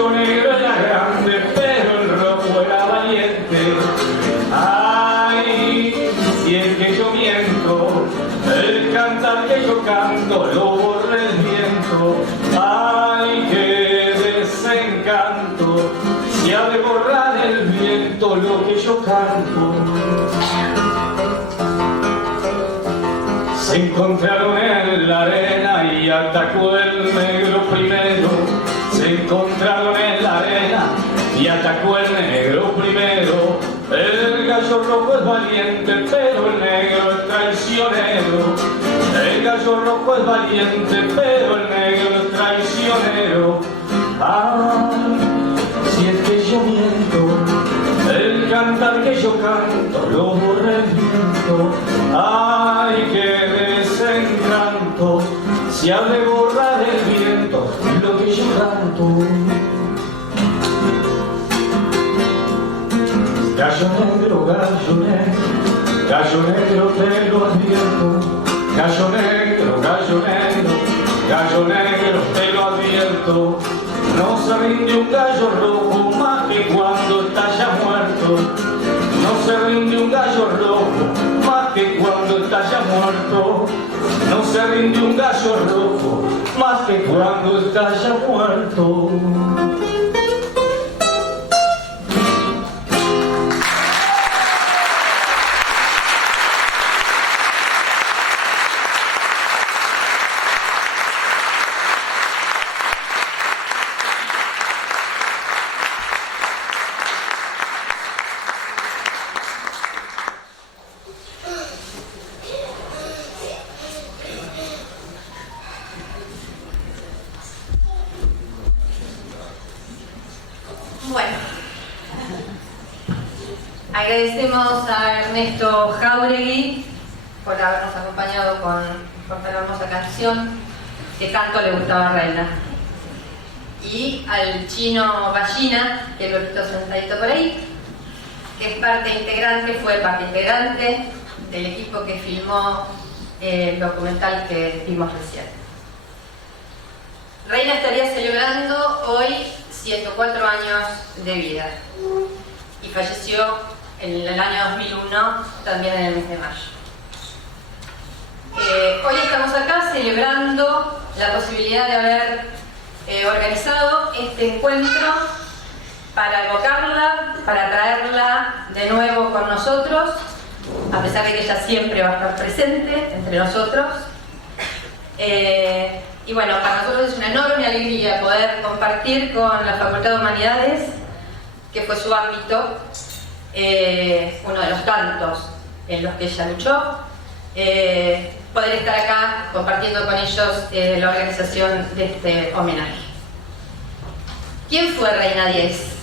gallo negro era grande, pero el rojo era valiente. Ay, si es que yo miento, el cantar que yo canto lo borra el viento. Ay, qué desencanto, si ha de borrar el viento lo que yo canto. Se encontraron en la arena y atacó el negro primero. Se encontraron en la arena y atacó el negro primero. El gallo rojo es valiente, pero el negro es traicionero. El gallo rojo es valiente, pero el negro es traicionero. Ay, si es que yo miento, el cantar que yo canto lo borra el viento. Ay, qué desencanto, si ha de borrar el viento lo que yo canto. Gallo negro, gallo negro, gallo negro te lo advierto. Gallo negro, gallo negro, gallo negro te lo advierto. No se rinde un gallo rojo más que cuando está ya muerto. No se rinde un gallo rojo más que cuando está ya muerto. No se rinde un gallo rojo más que cuando está ya muerto. Bueno, agradecemos a Ernesto Jáuregui por habernos acompañado con tan hermosa canción que tanto le gustaba a Reina, y al Chino Gallina, que lo he visto sentadito por ahí, que fue parte integrante del equipo que filmó el documental que vimos recién. Reina estaría celebrando hoy 104 años de vida y falleció en el año 2001, también en el mes de mayo. Hoy estamos acá celebrando la posibilidad de haber organizado este encuentro para evocarla, para traerla de nuevo con nosotros, a pesar de que ella siempre va a estar presente entre nosotros. Y bueno, para nosotros es una enorme alegría poder compartir con la Facultad de Humanidades, que fue su ámbito, uno de los tantos en los que ella luchó, poder estar acá compartiendo con ellos la organización de este homenaje. ¿Quién fue Reina Diez?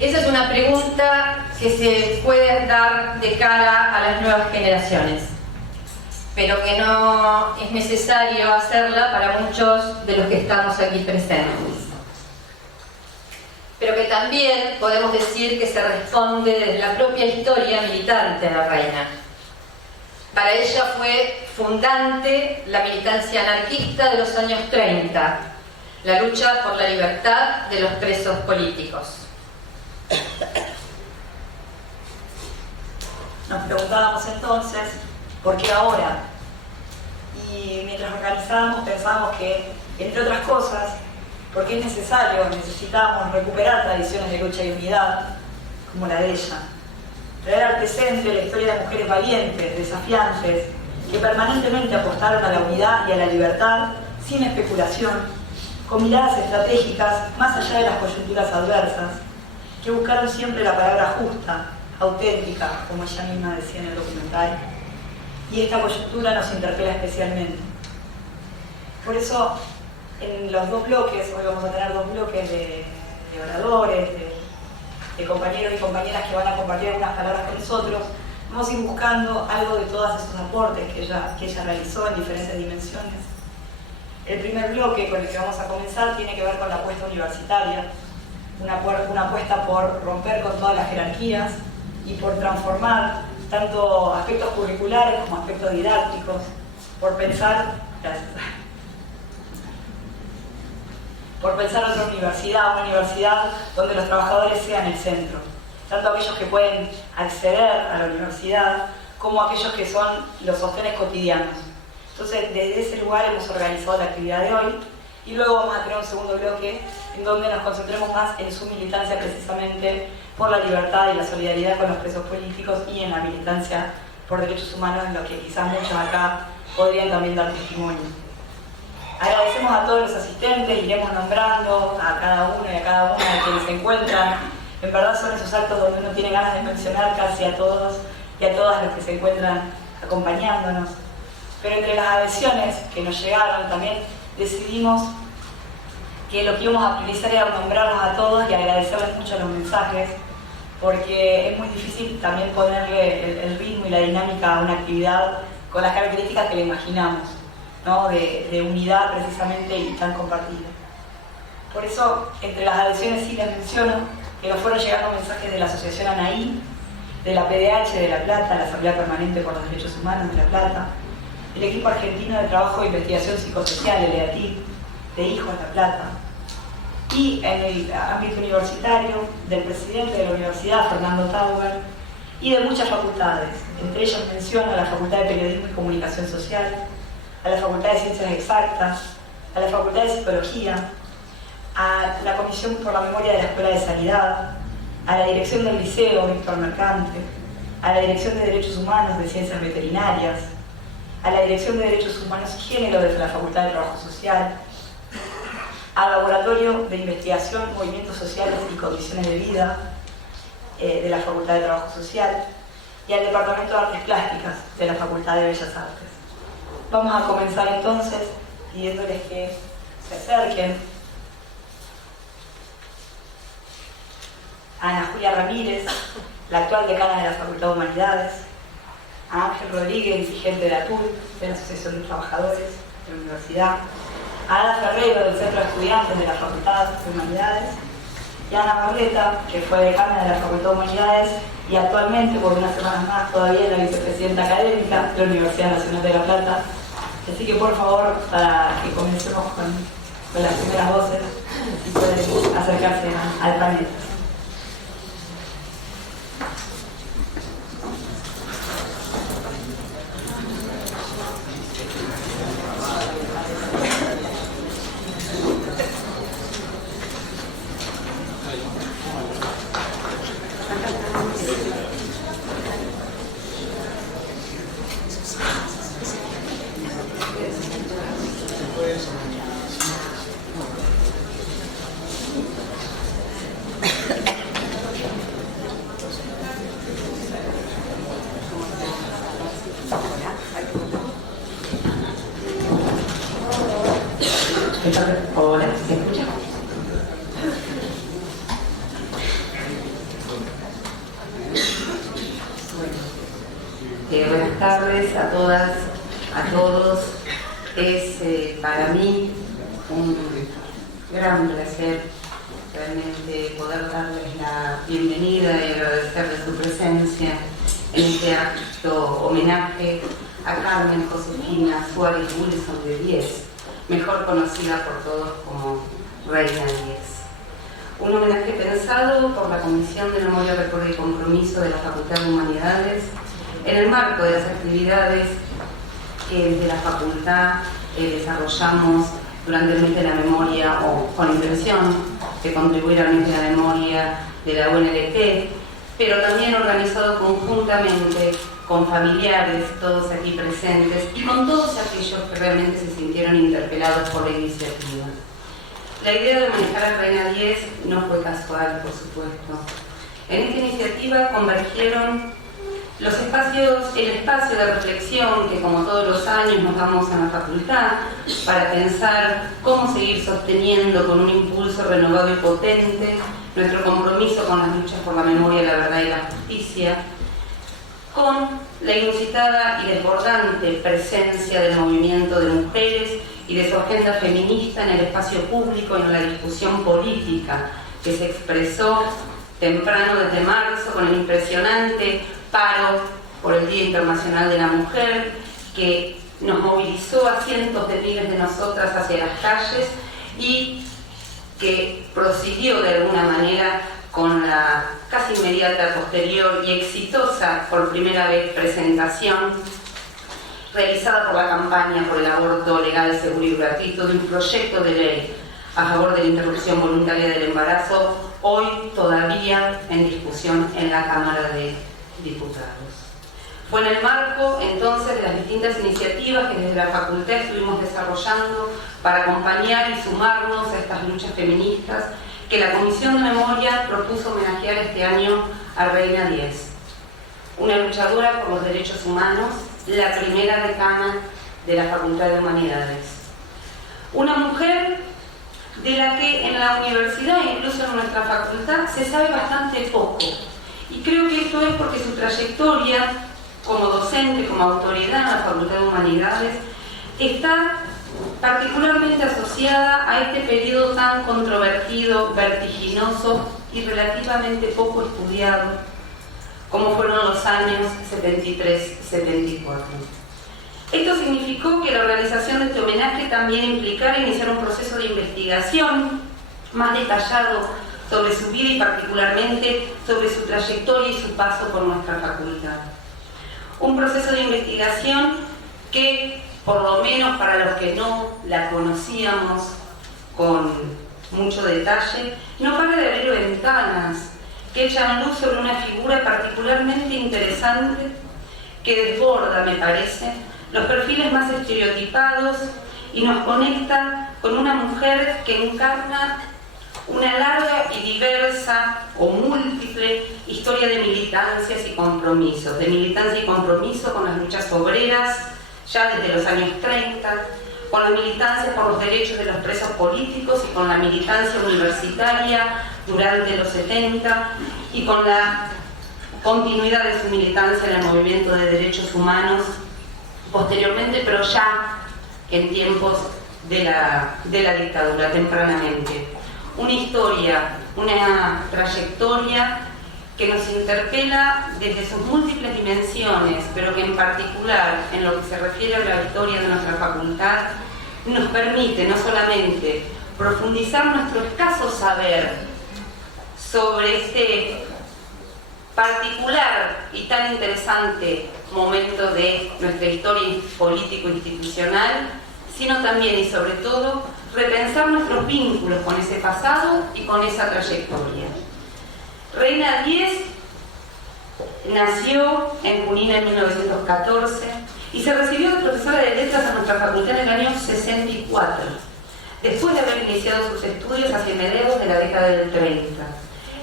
Esa es una pregunta que se puede dar de cara a las nuevas generaciones, pero que no es necesario hacerla para muchos de los que estamos aquí presentes. Pero que también podemos decir que se responde desde la propia historia militante de la Reina. Para ella fue fundante la militancia anarquista de los años 30, la lucha por la libertad de los presos políticos. Nos preguntábamos entonces, ¿por qué ahora? Y mientras organizábamos pensábamos que, entre otras cosas, porque es necesario, necesitamos recuperar tradiciones de lucha y unidad, como la de ella. Traer al presente la historia de mujeres valientes, desafiantes, que permanentemente apostaron a la unidad y a la libertad sin especulación, con miradas estratégicas más allá de las coyunturas adversas, que buscaron siempre la palabra justa, auténtica, como ella misma decía en el documental. Y esta coyuntura nos interpela especialmente. Por eso, en los dos bloques, hoy vamos a tener dos bloques de oradores, de compañeros y compañeras que van a compartir algunas palabras con nosotros, vamos a ir buscando algo de todos esos aportes que ella realizó en diferentes dimensiones. El primer bloque con el que vamos a comenzar tiene que ver con la apuesta universitaria, una apuesta por romper con todas las jerarquías y por transformar tanto aspectos curriculares como aspectos didácticos, por pensar, por pensar otra universidad, una universidad donde los trabajadores sean el centro, tanto aquellos que pueden acceder a la universidad como aquellos que son los sostenes cotidianos. Entonces, desde ese lugar hemos organizado la actividad de hoy y luego vamos a tener un segundo bloque en donde nos concentremos más en su militancia precisamente por la libertad y la solidaridad con los presos políticos y en la militancia por derechos humanos, en lo que quizás muchos acá podrían también dar testimonio. Agradecemos a todos los asistentes, iremos nombrando a cada uno y a cada una de quienes se encuentran. En verdad son esos actos donde uno tiene ganas de mencionar casi a todos y a todas los que se encuentran acompañándonos. Pero entre las adhesiones que nos llegaron también decidimos que lo que íbamos a priorizar era nombrarlos a todos y agradecerles mucho los mensajes, porque es muy difícil también ponerle el ritmo y la dinámica a una actividad con las características que le imaginamos, ¿no? de unidad precisamente y tan compartida. Por eso, entre las adhesiones sí les menciono que nos fueron llegando mensajes de la Asociación ANAHí, de la PDH de La Plata, la Asamblea Permanente por los Derechos Humanos de La Plata, el Equipo Argentino de Trabajo e Investigación Psicosocial, el EATIP, de HIJO en La Plata, y en el ámbito universitario del presidente de la universidad, Fernando Tauber, y de muchas facultades. Entre ellas menciono a la Facultad de Periodismo y Comunicación Social, a la Facultad de Ciencias Exactas, a la Facultad de Psicología, a la Comisión por la Memoria de la Escuela de Sanidad, a la Dirección del Liceo Víctor Mercante, a la Dirección de Derechos Humanos de Ciencias Veterinarias, a la Dirección de Derechos Humanos y Género de la Facultad de Trabajo Social, al Laboratorio de Investigación, Movimientos Sociales y Condiciones de Vida de la Facultad de Trabajo Social y al Departamento de Artes Plásticas de la Facultad de Bellas Artes. Vamos a comenzar entonces pidiéndoles que se acerquen a Ana Julia Ramírez, la actual decana de la Facultad de Humanidades, a Ángel Rodríguez, dirigente de ATUR, de la Asociación de Trabajadores de la Universidad, a Ana Ferreiro, del Centro de Estudiantes de la Facultad de Humanidades, y a Ana Barleta, que fue decana de la Facultad de Humanidades y actualmente, por unas semanas más, todavía es la vicepresidenta académica de la Universidad Nacional de La Plata. Así que, por favor, para que comencemos con las primeras voces, si pueden acercarse al panel. Hola, ¿se escucha? Buenas tardes a todas, a todos. Es para mí un gran placer realmente poder darles la bienvenida y agradecerles su presencia en este acto homenaje a Carmen Josefina Suárez Wilson de Diez, mejor conocida por todos como Reina Diez. Un homenaje pensado por la Comisión de Memoria, Recuerdo y Compromiso de la Facultad de Humanidades en el marco de las actividades que desde la facultad desarrollamos durante el mes de la memoria o con intención de contribuir al mes de la memoria de la UNLP, pero también organizado conjuntamente con familiares, todos aquí presentes, y con todos aquellos que realmente se sintieron interpelados por la iniciativa. La idea de manejar a Reina Diez no fue casual, por supuesto. En esta iniciativa convergieron el espacio de reflexión que, como todos los años, nos damos en la facultad para pensar cómo seguir sosteniendo con un impulso renovado y potente nuestro compromiso con las luchas por la memoria, la verdad y la justicia, con la inusitada y desbordante presencia del movimiento de mujeres y de su agenda feminista en el espacio público y en la discusión política que se expresó temprano desde marzo con el impresionante paro por el Día Internacional de la Mujer, que nos movilizó a cientos de miles de nosotras hacia las calles y que prosiguió de alguna manera con la casi inmediata, posterior y exitosa por primera vez presentación realizada por la campaña por el aborto legal, seguro y gratuito de un proyecto de ley a favor de la interrupción voluntaria del embarazo, hoy todavía en discusión en la Cámara de Diputados. Fue en el marco entonces de las distintas iniciativas que desde la facultad estuvimos desarrollando para acompañar y sumarnos a estas luchas feministas que la Comisión de Memoria propuso homenajear este año a Reina Diez, una luchadora por los derechos humanos, la primera decana de la Facultad de Humanidades. Una mujer de la que en la universidad e incluso en nuestra facultad se sabe bastante poco. Y creo que esto es porque su trayectoria como docente, como autoridad en la Facultad de Humanidades, está particularmente asociada a este periodo tan controvertido, vertiginoso y relativamente poco estudiado, como fueron los años 73-74. Esto significó que la organización de este homenaje también implicara iniciar un proceso de investigación más detallado sobre su vida y particularmente sobre su trayectoria y su paso por nuestra facultad. Un proceso de investigación que, por lo menos para los que no la conocíamos con mucho detalle, no para de abrir ventanas que echan luz sobre una figura particularmente interesante que desborda, me parece, los perfiles más estereotipados y nos conecta con una mujer que encarna una larga y diversa o múltiple historia de militancias y compromisos, de militancia y compromiso con las luchas obreras ya desde los años 30, con la militancia por los derechos de los presos políticos y con la militancia universitaria durante los 70 y con la continuidad de su militancia en el movimiento de derechos humanos posteriormente, pero ya en tiempos de la dictadura, tempranamente. Una historia, una trayectoria que nos interpela desde sus múltiples dimensiones, pero que en particular, en lo que se refiere a la historia de nuestra facultad, nos permite no solamente profundizar nuestro escaso saber sobre este particular y tan interesante momento de nuestra historia político-institucional, sino también y sobre todo repensar nuestros vínculos con ese pasado y con esa trayectoria. Reina Diez nació en Junín en 1914 y se recibió de profesora de letras en nuestra facultad en el año 64, después de haber iniciado sus estudios hacia mediados de la década del 30.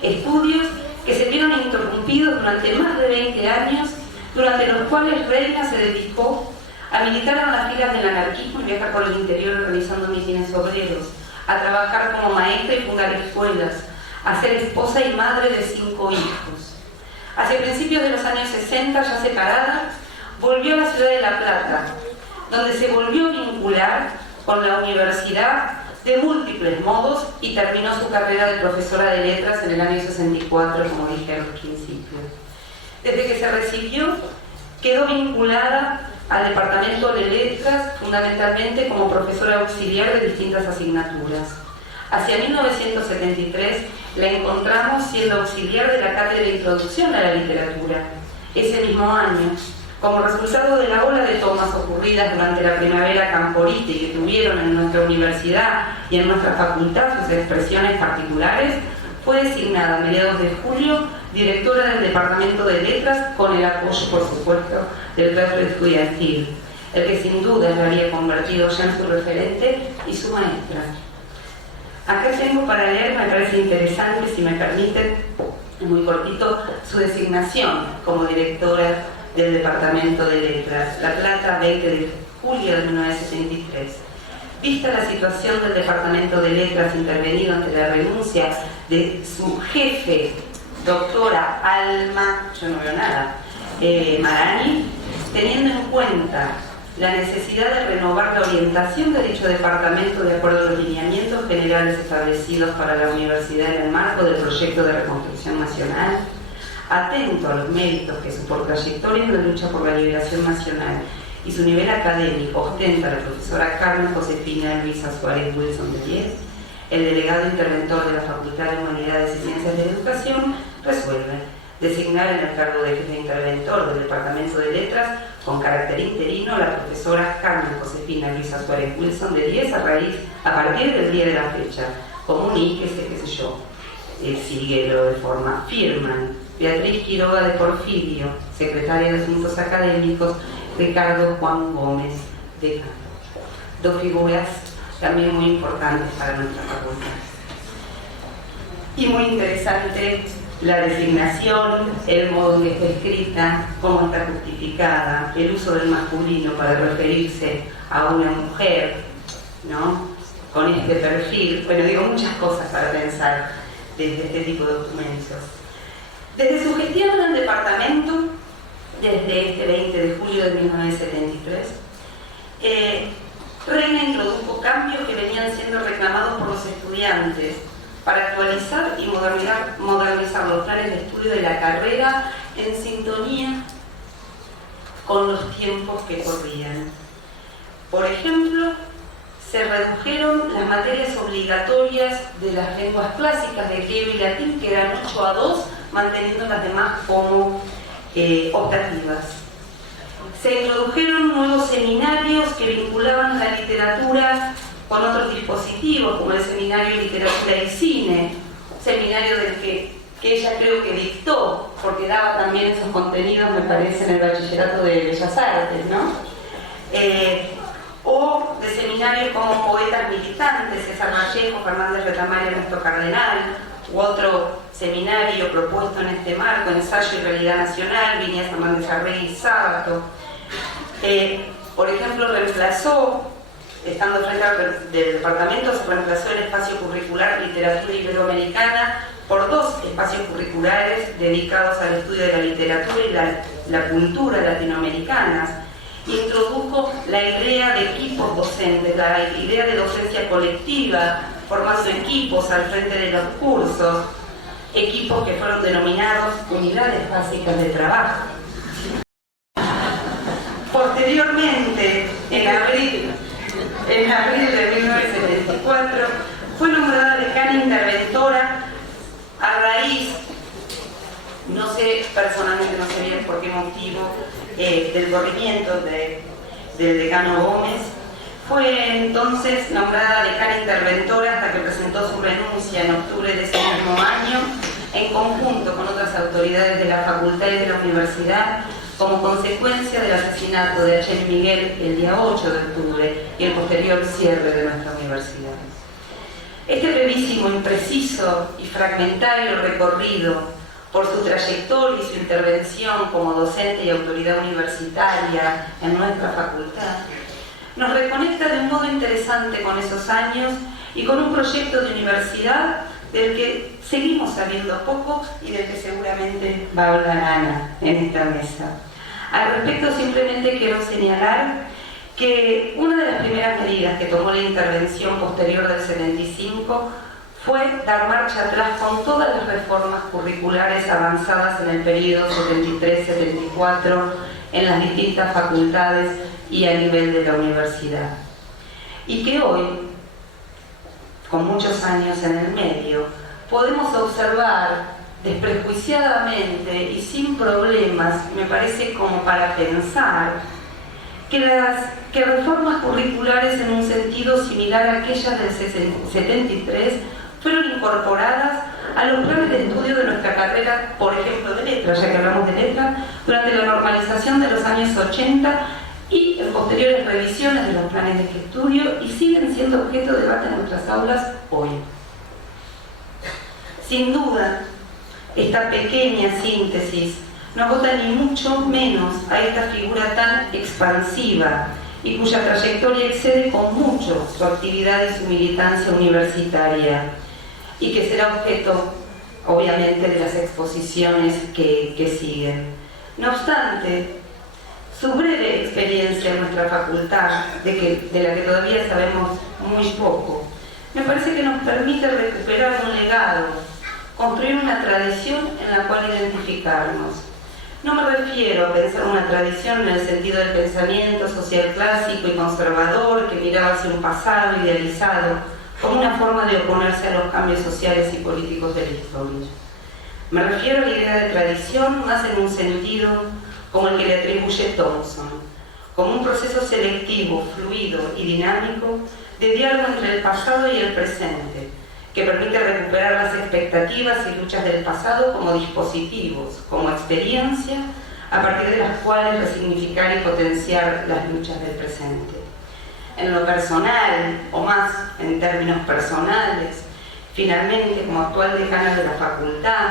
Estudios que se vieron interrumpidos durante más de 20 años, durante los cuales Reina se dedicó a militar en las filas del anarquismo y viajar por el interior organizando mítines obreros, a trabajar como maestra y fundar escuelas, a ser esposa y madre de 5 hijos. Hacia principios de los años 60, ya separada, volvió a la ciudad de La Plata, donde se volvió a vincular con la universidad de múltiples modos y terminó su carrera de profesora de letras en el año 64, como dije al principio. Desde que se recibió, quedó vinculada al Departamento de Letras, fundamentalmente como profesora auxiliar de distintas asignaturas. Hacia 1973 la encontramos siendo auxiliar de la Cátedra de Introducción a la Literatura. Ese mismo año, como resultado de la ola de tomas ocurridas durante la primavera camporista y que tuvieron en nuestra universidad y en nuestra facultad sus expresiones particulares, fue designada a mediados de julio directora del Departamento de Letras con el apoyo, por supuesto, del claustro estudiantil, el que sin duda la había convertido ya en su referente y su maestra. Acá tengo para leer, me parece interesante, si me permiten, muy cortito, su designación como directora del Departamento de Letras, La Plata, 20 de julio de 1973. Vista la situación del Departamento de Letras intervenido ante la renuncia de su jefe, doctora Alma, yo no veo nada, Marani, teniendo en cuenta la necesidad de renovar la orientación de dicho departamento de acuerdo a los lineamientos generales establecidos para la universidad en el marco del proyecto de reconstrucción nacional, atento a los méritos que su trayectoria en la lucha por la liberación nacional y su nivel académico ostenta la profesora Carmen Josefina Luisa Suárez Wilson de Diez, el delegado interventor de la Facultad de Humanidades y Ciencias de Educación resuelve designar en el cargo de jefe interventor del Departamento de Letras con carácter interino a la profesora Carmen Josefina Luisa Suárez Wilson de 10 a partir del día de la fecha. Comuníquese, qué sé yo. Sigue lo de forma. Firman Beatriz Quiroga de Porfirio, secretaria de Asuntos Académicos, Ricardo Juan Gómez, decano. Dos figuras también muy importantes para nuestra facultad. Y muy interesante la designación, el modo en que está escrita, cómo está justificada, el uso del masculino para referirse a una mujer, ¿no? Con este perfil. Bueno, digo muchas cosas para pensar desde este tipo de documentos. Desde su gestión en el departamento, desde este 20 de julio de 1973, Reina introdujo cambios que venían siendo reclamados por los estudiantes para actualizar y modernizar los planes de estudio de la carrera en sintonía con los tiempos que corrían. Por ejemplo, se redujeron las materias obligatorias de las lenguas clásicas de griego y latín, que eran 8-2, manteniendo las demás como optativas. Se introdujeron nuevos seminarios que vinculaban la literatura con otros dispositivos, como el Seminario de Literatura y Cine, seminario del que ella creo que dictó, porque daba también esos contenidos, me parece, en el Bachillerato de Bellas Artes, ¿no? O de seminarios como Poetas Militantes, César Vallejo, Fernández Retamario, Ernesto Cardenal, u otro seminario propuesto en este marco, Ensayo y Realidad Nacional, Viñas Hernández Arregui y Sábato. Por ejemplo, reemplazó, estando frente al del departamento, se reemplazó el espacio curricular Literatura Iberoamericana por 2 espacios curriculares dedicados al estudio de la literatura y la cultura latinoamericanas. Introdujo la idea de equipos docentes, la idea de docencia colectiva, formando equipos al frente de los cursos, equipos que fueron denominados unidades básicas de trabajo. Posteriormente, en abril de 1974, fue nombrada decana interventora a raíz, no sé, personalmente no sé bien por qué motivo, del corrimiento del decano Gómez. Fue entonces nombrada decana interventora hasta que presentó su renuncia en octubre de ese mismo año, en conjunto con otras autoridades de la facultad y de la universidad, como consecuencia del asesinato de Achel Miguel el día 8 de octubre y el posterior cierre de nuestra universidad. Este brevísimo, impreciso y fragmentario recorrido por su trayectoria y su intervención como docente y autoridad universitaria en nuestra facultad, nos reconecta de un modo interesante con esos años y con un proyecto de universidad del que seguimos sabiendo poco y del que seguramente va a hablar Ana en esta mesa. Al respecto, simplemente quiero señalar que una de las primeras medidas que tomó la intervención posterior del 75 fue dar marcha atrás con todas las reformas curriculares avanzadas en el periodo 73-74 en las distintas facultades y a nivel de la universidad. Y que hoy, con muchos años en el medio, podemos observar desprejuiciadamente y sin problemas, me parece como para pensar, que reformas curriculares en un sentido similar a aquellas del 73 fueron incorporadas a los planes de estudio de nuestra carrera, por ejemplo de letras, ya que hablamos de letras, durante la normalización de los años 80 y en posteriores revisiones de los planes de estudio, y siguen siendo objeto de debate en nuestras aulas hoy. Sin duda, esta pequeña síntesis no agota ni mucho menos a esta figura tan expansiva y cuya trayectoria excede con mucho su actividad y su militancia universitaria, y que será objeto, obviamente, de las exposiciones que siguen. No obstante, su breve experiencia en nuestra facultad, de la que todavía sabemos muy poco, me parece que nos permite recuperar un legado, construir una tradición en la cual identificarnos. No me refiero a pensar una tradición en el sentido del pensamiento social clásico y conservador que miraba hacia un pasado idealizado, como una forma de oponerse a los cambios sociales y políticos de la historia. Me refiero a la idea de tradición más en un sentido como el que le atribuye Thompson, como un proceso selectivo, fluido y dinámico de diálogo entre el pasado y el presente, que permite recuperar las expectativas y luchas del pasado como dispositivos, como experiencia, a partir de las cuales resignificar y potenciar las luchas del presente. En lo personal, o más en términos personales, finalmente, como actual decana de la facultad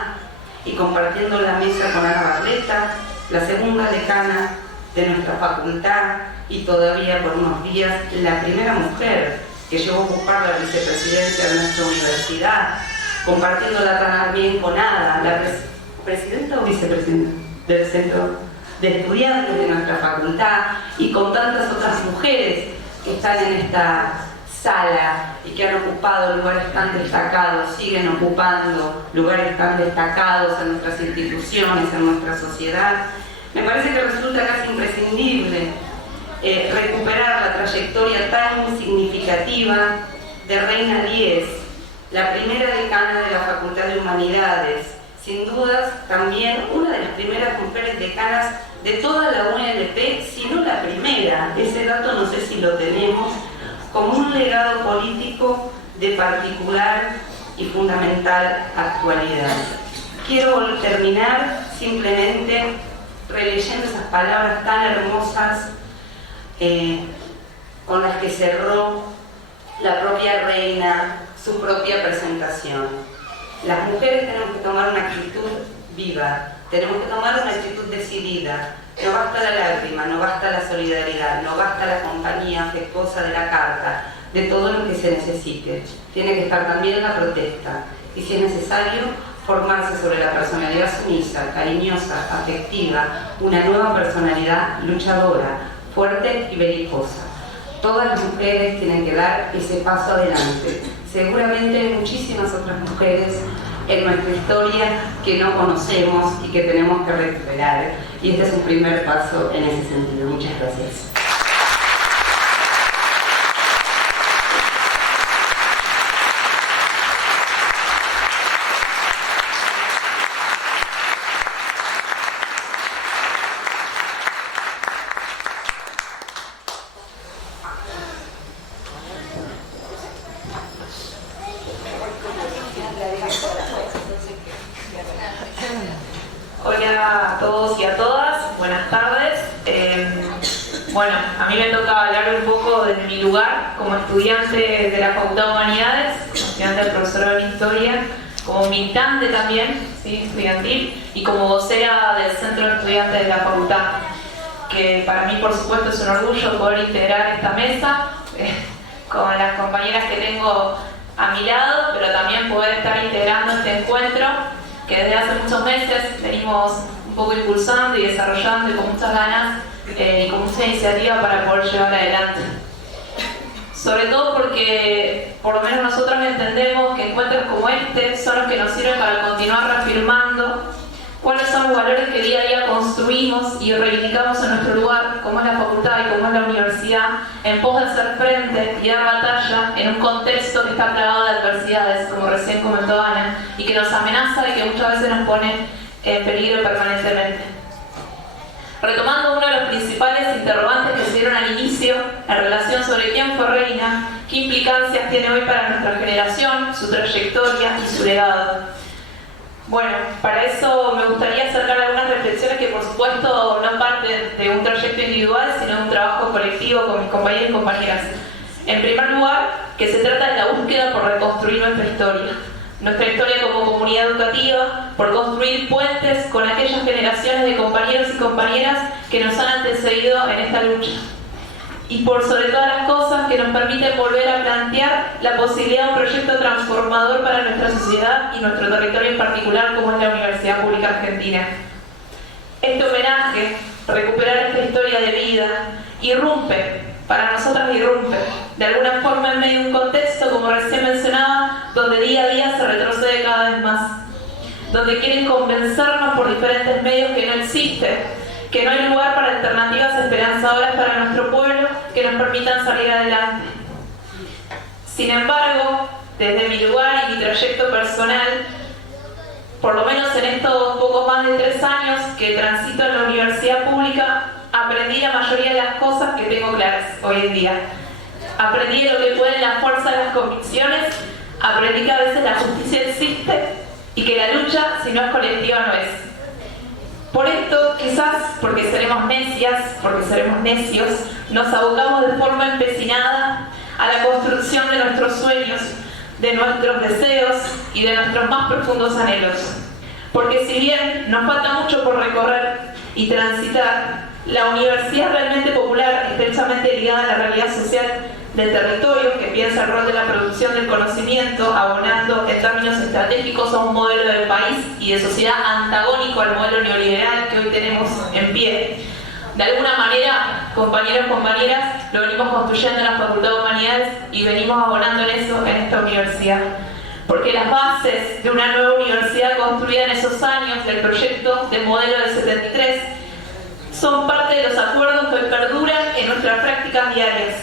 y compartiendo la mesa con Ana Barleta, la segunda decana de nuestra facultad y todavía por unos días la primera mujer que llegó a ocupar la vicepresidencia de nuestra universidad, compartiéndola también con Ada, la presidenta o vicepresidenta del Centro de Estudiantes de nuestra facultad, y con tantas otras mujeres que están en esta sala y que han ocupado lugares tan destacados, siguen ocupando lugares tan destacados en nuestras instituciones, en nuestra sociedad. Me parece que resulta casi imprescindible recuperar la trayectoria tan significativa de Reina Lies, la primera decana de la Facultad de Humanidades, sin dudas también una de las primeras mujeres decanas de toda la UNLP, si no la primera. Ese dato no sé si lo tenemos, como un legado político de particular y fundamental actualidad. Quiero terminar simplemente releyendo esas palabras tan hermosas con las que cerró la propia reina su propia presentación. Las mujeres tenemos que tomar una actitud viva, tenemos que tomar una actitud decidida. No basta la lágrima, no basta la solidaridad, no basta la compañía afectuosa de la carta, de todo lo que se necesite. Tiene que estar también la protesta y, si es necesario, formarse sobre la personalidad sumisa, cariñosa, afectiva, una nueva personalidad luchadora, fuerte y belicosa. Todas las mujeres tienen que dar ese paso adelante. Seguramente hay muchísimas otras mujeres en nuestra historia que no conocemos y que tenemos que recuperar. Y este es un primer paso en ese sentido. Muchas gracias. Hola a todos y a todas, buenas tardes. Bueno, a mí me toca hablar un poco de mi lugar como estudiante de la Facultad de Humanidades, como estudiante del profesorado en Historia, como militante también, ¿sí? Estudiantil, y como vocera del Centro de Estudiantes de la Facultad, que para mí, por supuesto, es un orgullo poder integrar esta mesa con las compañeras que tengo a mi lado, pero también poder estar integrando este encuentro que desde hace muchos meses venimos un poco impulsando y desarrollando, y con muchas ganas y con mucha iniciativa para poder llevar adelante. Sobre todo porque por lo menos nosotros entendemos que encuentros como este son los que nos sirven para continuar reafirmando cuáles son los valores que día a día construimos y reivindicamos en nuestro lugar, como es la facultad y como es la universidad, en pos de hacer frente y dar batalla en un contexto que está plagado de adversidades, como recién comentó Ana, y que nos amenaza y que muchas veces nos pone en peligro permanentemente. Retomando uno de los principales interrogantes que se dieron al inicio en relación sobre quién fue reina, qué implicancias tiene hoy para nuestra generación, su trayectoria y su legado. Bueno, para eso me gustaría acercar algunas reflexiones que, por supuesto, no parten de un proyecto individual, sino de un trabajo colectivo con mis compañeros y compañeras. En primer lugar, que se trata de la búsqueda por reconstruir nuestra historia como comunidad educativa, por construir puentes con aquellas generaciones de compañeros y compañeras que nos han antecedido en esta lucha. Y por sobre todas las cosas, que nos permiten volver a plantear la posibilidad de un proyecto transformador para nuestra sociedad y nuestro territorio en particular, como es la Universidad Pública Argentina. Este homenaje, recuperar esta historia de vida, para nosotras irrumpe, de alguna forma en medio de un contexto, como recién mencionaba, donde día a día se retrocede cada vez más, donde quieren convencernos por diferentes medios que no existe, que no hay lugar para alternativas esperanzadoras para nuestro pueblo que nos permitan salir adelante. Sin embargo, desde mi lugar y mi trayecto personal, por lo menos en estos poco más de 3 años que transito en la universidad pública, aprendí la mayoría de las cosas que tengo claras hoy en día. Aprendí lo que puede la fuerza de las convicciones, aprendí que a veces la justicia existe y que la lucha, si no es colectiva, no es. Por esto, quizás porque seremos necias, porque seremos necios, nos abocamos de forma empecinada a la construcción de nuestros sueños, de nuestros deseos y de nuestros más profundos anhelos. Porque si bien nos falta mucho por recorrer y transitar, la universidad realmente popular, estrechamente ligada a la realidad social del territorio, que piensa el rol de la producción del conocimiento, abonando en términos estratégicos a un modelo de país y de sociedad antagónico al modelo neoliberal que hoy tenemos en pie. De alguna manera, compañeros y compañeras, lo venimos construyendo en la Facultad de Humanidades y venimos abonando en eso en esta universidad. Porque las bases de una nueva universidad construida en esos años del proyecto del modelo del 73 son parte de los acuerdos que hoy perduran en nuestras prácticas diarias.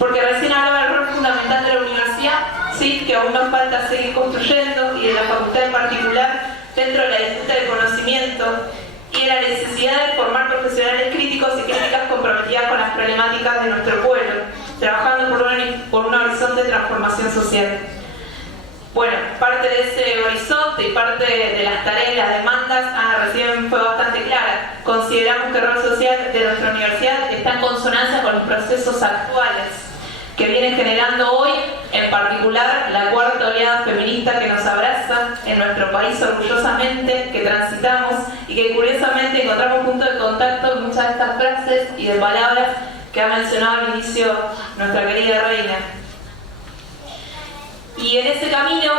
Porque recién hablaba del rol fundamental de la universidad, sí, que aún nos falta seguir construyendo, y de la facultad en particular, dentro de la disputa del conocimiento, y de la necesidad de formar profesionales críticos y críticas comprometidas con las problemáticas de nuestro pueblo, trabajando por un horizonte de transformación social. Bueno, parte de ese horizonte y parte de las tareas y las demandas, recién fue bastante clara. Consideramos que el rol social de nuestra universidad está en consonancia con los procesos actuales que viene generando hoy, en particular la cuarta oleada feminista que nos abraza en nuestro país orgullosamente, que transitamos y que curiosamente encontramos punto de contacto en muchas de estas frases y de palabras que ha mencionado al inicio nuestra querida reina. Y en ese camino,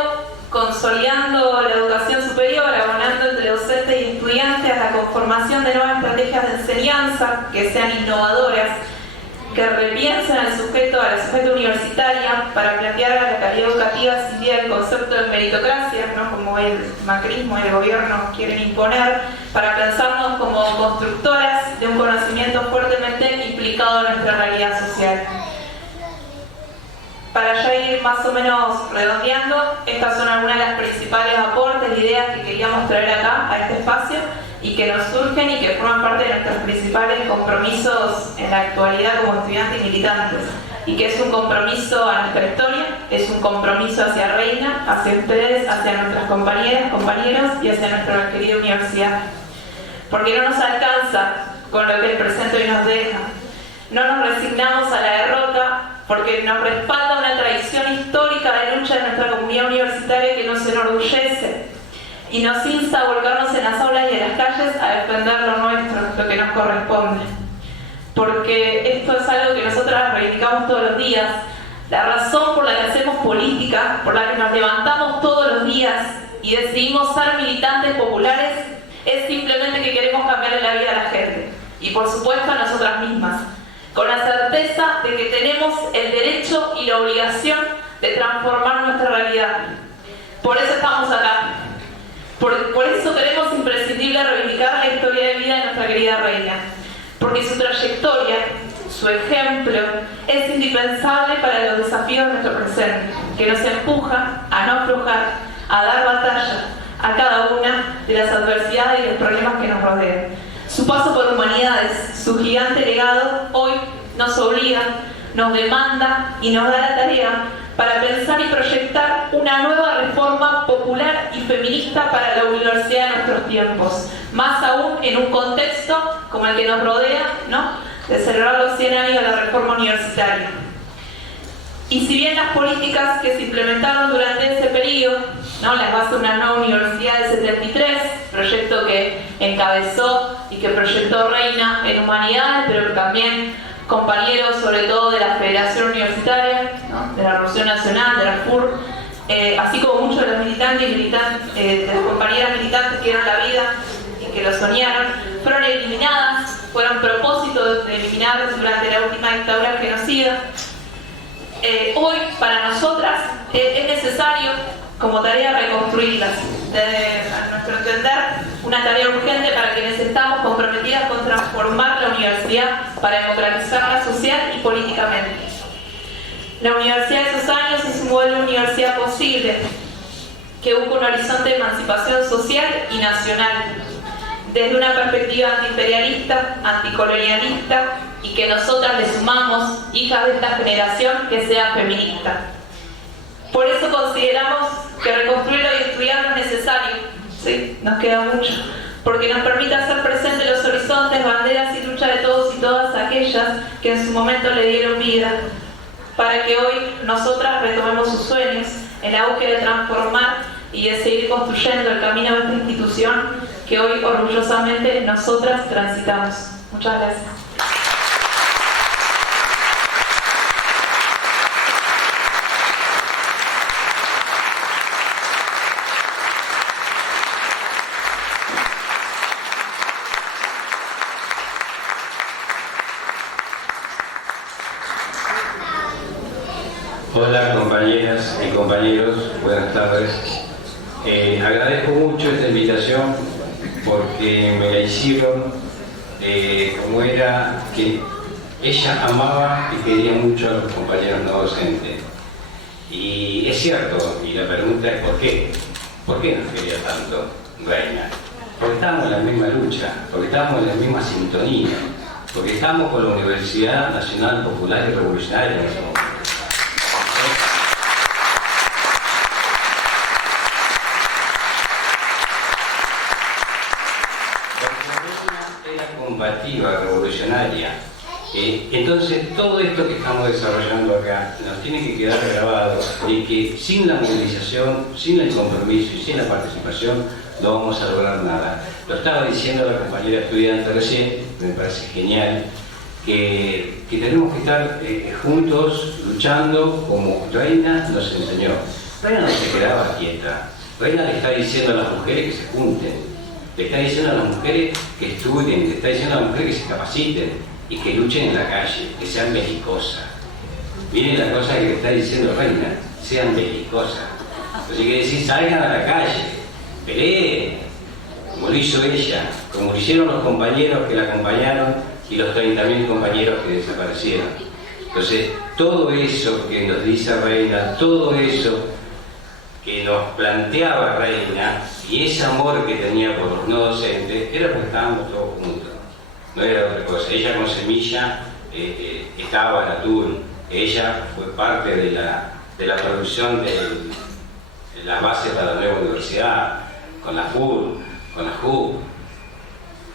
consolidando la educación superior, abonando entre docentes y estudiantes a la conformación de nuevas estrategias de enseñanza que sean innovadoras, que repiensen a la sujeto universitaria para plantear a la calidad educativa sin día el concepto de meritocracia, ¿no?, como el macrismo y el gobierno quieren imponer, para pensarnos como constructoras de un conocimiento fuertemente implicado en nuestra realidad social. Para ya ir más o menos redondeando, estas son algunas de las principales aportes e ideas que queríamos traer acá, a este espacio, y que nos surgen y que forman parte de nuestros principales compromisos en la actualidad como estudiantes y militantes. Y que es un compromiso a nuestra historia, es un compromiso hacia Reina, hacia ustedes, hacia nuestras compañeras, compañeros y hacia nuestra querida universidad. Porque no nos alcanza con lo que el presente hoy nos deja. No nos resignamos a la derrota, porque nos respalda una tradición histórica de lucha de nuestra comunidad universitaria que nos enorgullece y nos insta a volcarnos en las aulas y en las calles a defender lo nuestro, lo que nos corresponde. Porque esto es algo que nosotras reivindicamos todos los días. La razón por la que hacemos política, por la que nos levantamos todos los días y decidimos ser militantes populares, es simplemente que queremos cambiarle la vida a la gente. Y por supuesto a nosotras mismas, con la certeza de que tenemos el derecho y la obligación de transformar nuestra realidad. Por eso estamos acá. Por eso creemos imprescindible reivindicar la historia de vida de nuestra querida reina. Porque su trayectoria, su ejemplo, es indispensable para los desafíos de nuestro presente, que nos empuja a no aflojar, a dar batalla a cada una de las adversidades y los problemas que nos rodean. Su paso por Humanidades, su gigante legado, hoy nos obliga, nos demanda y nos da la tarea para pensar y proyectar una nueva reforma popular y feminista para la universidad de nuestros tiempos, más aún en un contexto como el que nos rodea, ¿no?, de celebrar los 100 años de la reforma universitaria. Y si bien las políticas que se implementaron durante ese periodo, ¿no?, las bases de una nueva universidad del 73, proyecto que encabezó y que proyectó Reina en Humanidades, pero también compañeros sobre todo de la Federación Universitaria, ¿no?, de la Revolución Nacional, de la FUR, así como muchos de los militantes y de las compañeras militantes que dieron la vida y que lo soñaron, fueron eliminadas, fueron propósitos de eliminar durante la última dictadura genocida. Hoy, para nosotras, es necesario como tarea reconstruirlas. A nuestro entender, una tarea urgente para quienes estamos comprometidas con transformar la universidad para democratizarla social y políticamente. La universidad de esos años es un modelo de universidad posible, que busca un horizonte de emancipación social y nacional, desde una perspectiva antiimperialista, anticolonialista, y que nosotras le sumamos, hijas de esta generación, que sea feminista. Por eso consideramos que reconstruirlo y estudiarlo es necesario, ¿sí? Nos queda mucho, porque nos permite hacer presentes los horizontes, banderas y lucha de todos y todas aquellas que en su momento le dieron vida, para que hoy nosotras retomemos sus sueños en la búsqueda de transformar y de seguir construyendo el camino de esta institución que hoy orgullosamente nosotras transitamos. Muchas gracias. Hola compañeras y compañeros, buenas tardes. Agradezco mucho esta invitación porque me la hicieron como era que ella amaba y quería mucho a los compañeros no docentes. Y es cierto, y la pregunta es ¿por qué? ¿Por qué nos quería tanto Reina? Porque estábamos en la misma lucha, porque estábamos en la misma sintonía, porque estábamos con la Universidad Nacional Popular y Revolucionaria en ese momento. Combativa, revolucionaria. Entonces todo esto que estamos desarrollando acá nos tiene que quedar grabado y que sin la movilización, sin el compromiso y sin la participación no vamos a lograr nada. Lo estaba diciendo la compañera estudiante recién, me parece genial, que tenemos que estar juntos luchando como Reina nos enseñó. Reina no se quedaba quieta, Reina le está diciendo a las mujeres que se junten, le está diciendo a las mujeres que estudien, le está diciendo a las mujeres que se capaciten y que luchen en la calle, que sean belicosas. Miren la cosa que le está diciendo Reina, sean belicosas. Entonces quiere decir, salgan a la calle, peleen, como lo hizo ella, como lo hicieron los compañeros que la acompañaron y los 30.000 compañeros que desaparecieron. Entonces, todo eso que nos dice Reina, todo eso que nos planteaba Reina y ese amor que tenía por los no docentes era porque estábamos todos juntos, no era otra cosa. Ella con Semilla estaba en la TUR, ella fue parte de la producción de la base para la nueva universidad, con la FUR, con la JUP,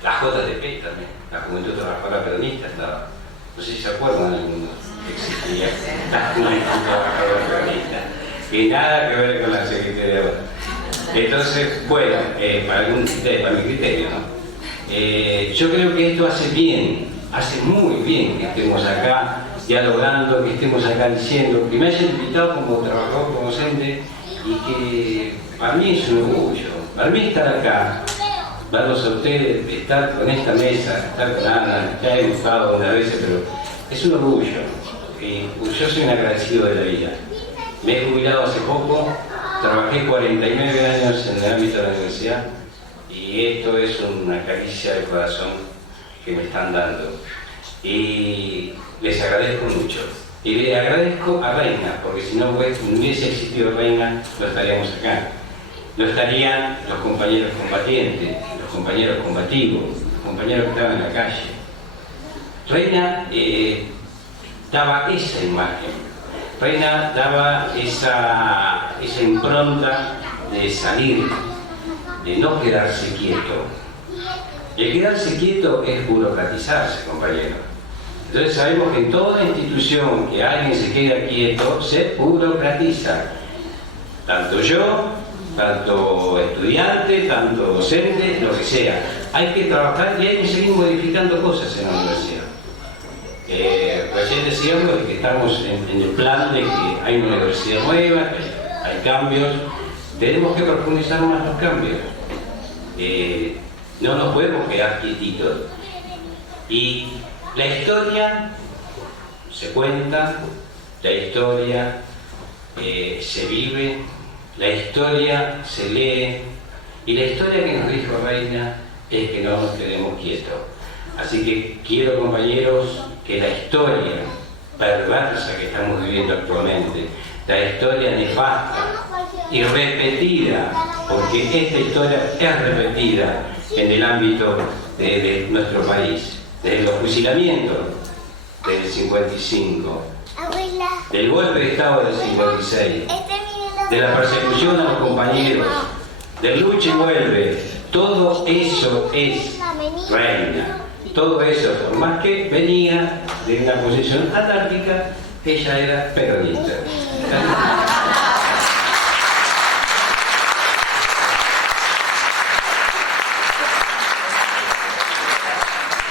la JTP también, la Juventud Trabajadora Peronista estaba. No sé si se acuerdan algunos que existía la Juventud Trabajadora Peronista, que nada que ver con la Secretaría de ahora. Entonces, bueno, para mi criterio, ¿no? Yo creo que esto hace bien, hace muy bien que estemos acá dialogando, que estemos acá diciendo, que me hayan invitado como trabajador, como docente, y que para mí es un orgullo, para mí estar acá, verlos a ustedes, estar con esta mesa, estar con Ana, ya he gustado una vez, pero es un orgullo. Yo soy un agradecido de la vida. Me he jubilado hace poco, trabajé 49 años en el ámbito de la universidad y esto es una caricia del corazón que me están dando. Y les agradezco mucho. Y le agradezco a Reina, porque si no hubiese existido Reina, no estaríamos acá. No estarían los compañeros combatientes, los compañeros combativos, los compañeros que estaban en la calle. Reina daba esa imagen. Reina daba esa impronta de salir, de no quedarse quieto. Y el quedarse quieto es burocratizarse, compañero. Entonces sabemos que en toda institución que alguien se queda quieto, se burocratiza. Tanto yo, tanto estudiante, tanto docente, lo que sea. Hay que trabajar y hay que seguir modificando cosas en la universidad. Recién decíamos que estamos en el plan de que hay una universidad nueva, que hay cambios. Tenemos que profundizar más los cambios. No nos podemos quedar quietitos. Y la historia se cuenta, la historia se vive, la historia se lee, y la historia que nos dijo Reina es que no nos quedemos quietos. Así que quiero, compañeros, que la historia perversa que estamos viviendo actualmente, la historia nefasta y repetida, porque esta historia es repetida en el ámbito de nuestro país, desde los fusilamientos del 55, del golpe de Estado del 56, de la persecución a los compañeros, del lucha y vuelve. Todo eso es reina. Todo eso, por más que venía de una posición anárquica, ella era peronista.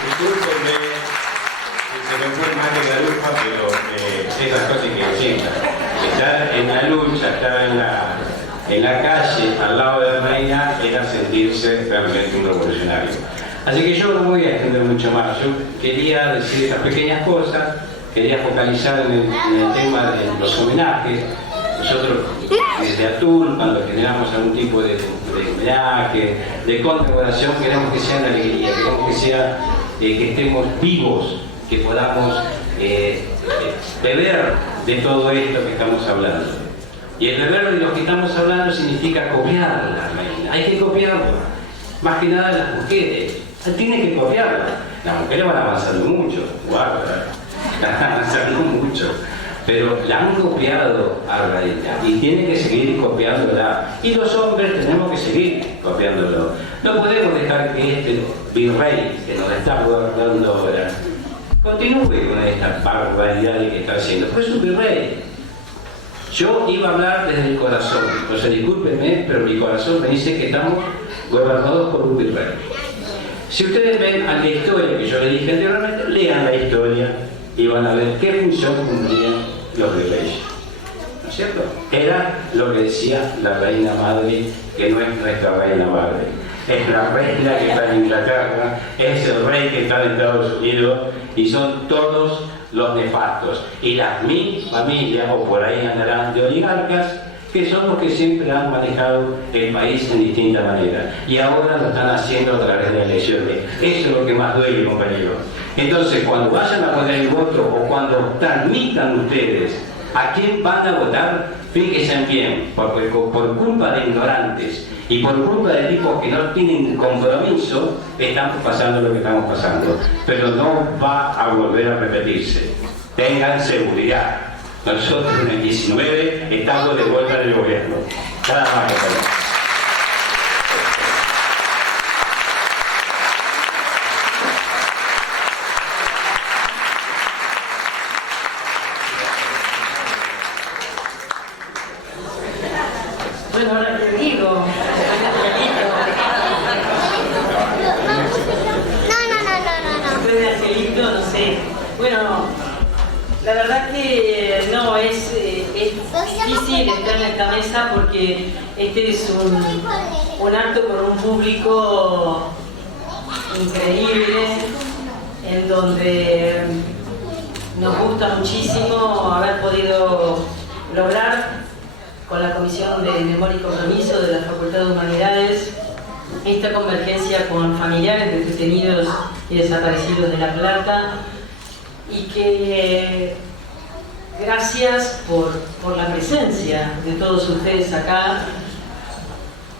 Discúlpenme, se me fue más de la lucha, pero esas cosas que sientan. Estar en la lucha, estar en la calle, al lado de la reina, era sentirse realmente un revolucionario. Así que yo no voy a extender mucho más. Yo quería decir estas pequeñas cosas, quería focalizar en el tema de los homenajes. Nosotros, desde Atul, cuando generamos algún tipo de homenaje, de conmemoración, queremos que sea una alegría, queremos que sea que estemos vivos, que podamos beber de todo esto que estamos hablando. Y el beber de lo que estamos hablando significa copiar a la reina. Hay que copiarlo. Más que nada las mujeres. Tienen que copiarla. Las mujeres van avanzando mucho, guarda, van avanzando mucho, pero la han copiado a la reina y tienen que seguir copiándola. Y los hombres tenemos que seguir copiándolo. No podemos dejar que este virrey que nos está gobernando ahora continúe con esta barbaridad que está haciendo. Fue su virrey. Yo iba a hablar desde el corazón, o sea, discúlpenme, pero mi corazón me dice que estamos gobernados por un virrey. Si ustedes ven a la historia que yo les dije anteriormente, lean la historia y van a ver qué función cumplían los virreyes. ¿No es cierto? Era lo que decía la reina madre, que no es nuestra reina madre. Es la reina que está en Inglaterra, es el rey que está en Estados Unidos, y son todos los nefastos. Y las mil familias, o por ahí andarán, de oligarcas, que son los que siempre han manejado el país en distintas maneras. Y ahora lo están haciendo a través de elecciones. Eso es lo que más duele, compañeros. Entonces, cuando vayan a poner el voto, o cuando transmitan ustedes a quién van a votar, fíjense bien, porque por culpa de ignorantes y por culpa de tipos que no tienen compromiso, estamos pasando lo que estamos pasando. Pero no va a volver a repetirse. Tengan seguridad. Nosotros en el 19 estamos de vuelta en el gobierno. Nada más. Bueno, ahora te digo. Desde Angelito, no sé. Bueno, la verdad que no, es difícil estar en esta mesa porque este es un acto con un público increíble, en donde nos gusta muchísimo haber podido lograr con la Comisión de Memoria y Compromiso de la Facultad de Humanidades esta convergencia con familiares de detenidos y desaparecidos de La Plata, y que gracias por la presencia de todos ustedes acá,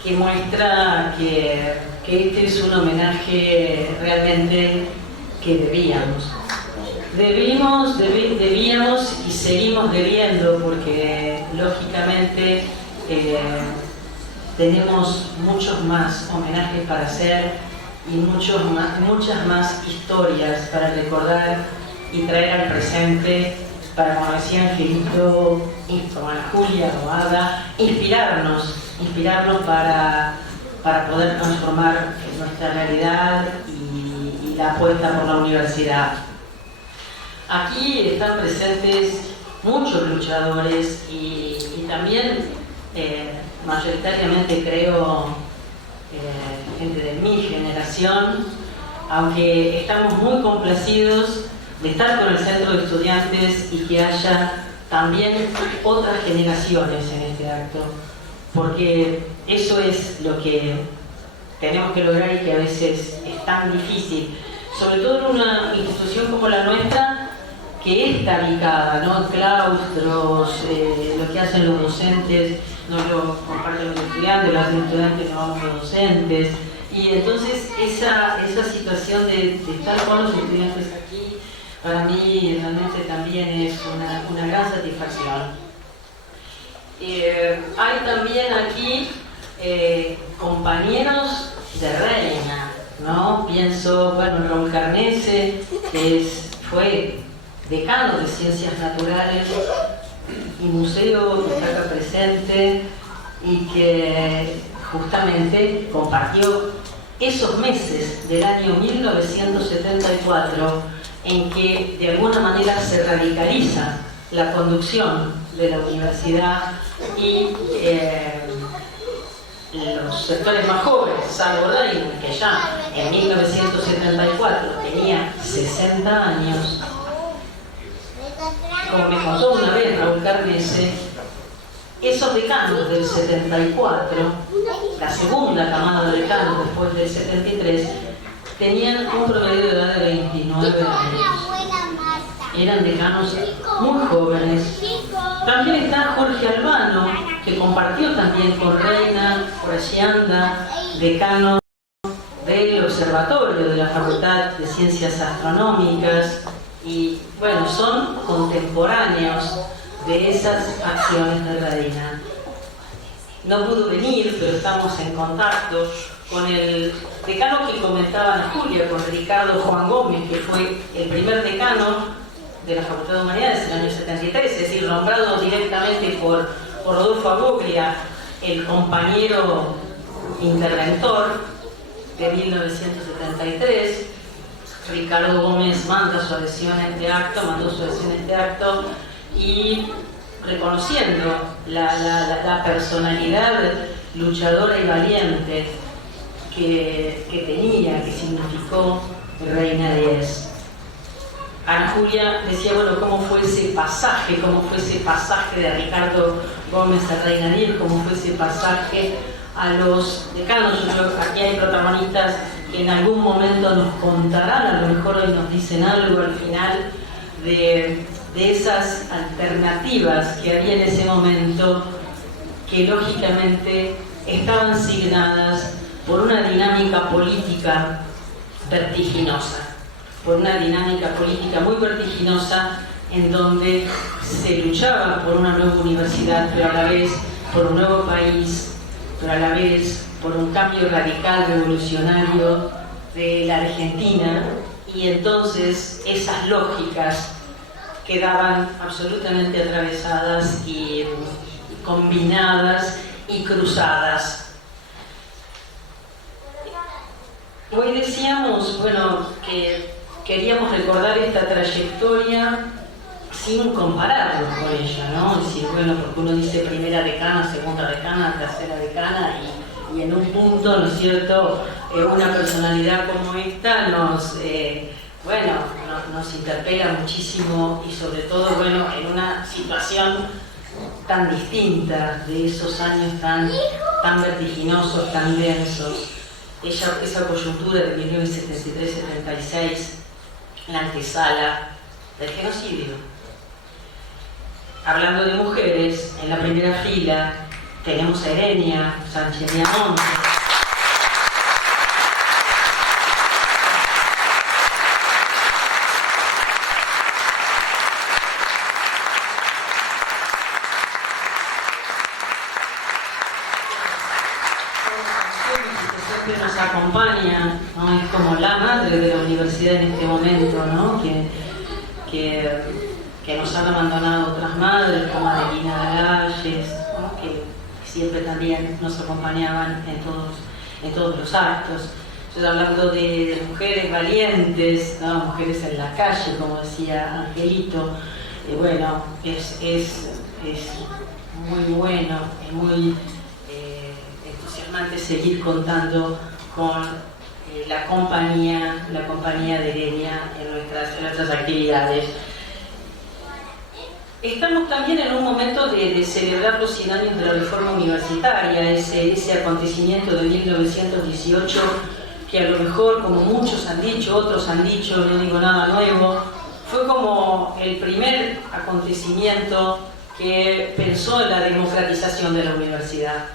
que muestra que este es un homenaje realmente que debíamos y seguimos debiendo, porque lógicamente tenemos muchos más homenajes para hacer y muchas más historias para recordar y traer al presente, para, como decía Angelito, y como Ana Julia o Ada, inspirarnos para poder transformar nuestra realidad y la apuesta por la universidad. Aquí están presentes muchos luchadores y también mayoritariamente creo gente de mi generación, aunque estamos muy complacidos de estar con el Centro de Estudiantes y que haya también otras generaciones en este acto, porque eso es lo que tenemos que lograr y que a veces es tan difícil, sobre todo en una institución como la nuestra, que está ubicada, ¿no? Claustros, lo que hacen los docentes no lo comparten los estudiantes, los estudiantes no vamos los docentes. Y entonces esa situación de estar con los estudiantes aquí, para mí realmente también es una gran satisfacción. Hay también aquí compañeros de Reina, ¿no? Pienso, bueno, Raúl Carnese, que fue decano de Ciencias Naturales y Museo, que está acá presente y que justamente compartió esos meses del año 1974 en que de alguna manera se radicaliza la conducción de la universidad y los sectores más jóvenes, salvo Reina, que ya en 1974 tenía 60 años, como me contó una vez Raúl Carnese, esos decanos del 74, la segunda camada de decanos después del 73, tenían un promedio de edad de 29 años. Eran decanos muy jóvenes. También está Jorge Albano, que compartió también con Reina, por allí anda, decano del Observatorio de la Facultad de Ciencias Astronómicas, y bueno, son contemporáneos de esas acciones de Reina. No pudo venir, pero estamos en contacto con el decano que comentaba Ana Julia, con Ricardo Juan Gómez, que fue el primer decano de la Facultad de Humanidades en el año 73, es decir, nombrado directamente por Rodolfo Aguglia, el compañero interventor de 1973. Ricardo Gómez mandó su adhesión a este acto y reconociendo la personalidad luchadora y valiente que tenía, que significó Reina Díez. Ana Julia decía, bueno, ¿cómo fue ese pasaje de Ricardo Gómez a Reina Díez? ¿Cómo fue ese pasaje a los decanos? Aquí hay protagonistas que en algún momento nos contarán, a lo mejor hoy nos dicen algo al final de esas alternativas que había en ese momento, que lógicamente estaban signadas por una dinámica política vertiginosa, por una dinámica política muy vertiginosa, en donde se luchaba por una nueva universidad, pero a la vez por un nuevo país, pero a la vez por un cambio radical, revolucionario de la Argentina, y entonces esas lógicas quedaban absolutamente atravesadas y combinadas y cruzadas. Hoy decíamos, bueno, que queríamos recordar esta trayectoria sin compararnos con ella, ¿no? Es decir, bueno, porque uno dice primera decana, segunda decana, tercera decana, y en un punto, ¿no es cierto?, una personalidad como esta nos interpela muchísimo, y sobre todo, bueno, en una situación tan distinta de esos años tan vertiginosos, tan densos. Esa coyuntura de 1973-76, la antesala del genocidio. Hablando de mujeres, en la primera fila tenemos a Erenia Sánchez Miamonte. Que nos acompaña, ¿no? Es como la madre de la universidad en este momento, ¿no? Que nos han abandonado otras madres, como Adelina Galalles, ¿no? Que siempre también nos acompañaban en todos los actos. Estoy hablando de mujeres valientes, ¿no? Mujeres en la calle, como decía Angelito. Bueno, es muy bueno, es muy entusiasmante seguir contando con la compañía de Erenia en nuestras actividades. Estamos también en un momento de celebrar los 100 años de la reforma universitaria, ese acontecimiento de 1918, que a lo mejor, como muchos han dicho, otros han dicho, no digo nada nuevo, fue como el primer acontecimiento que pensó en la democratización de la universidad.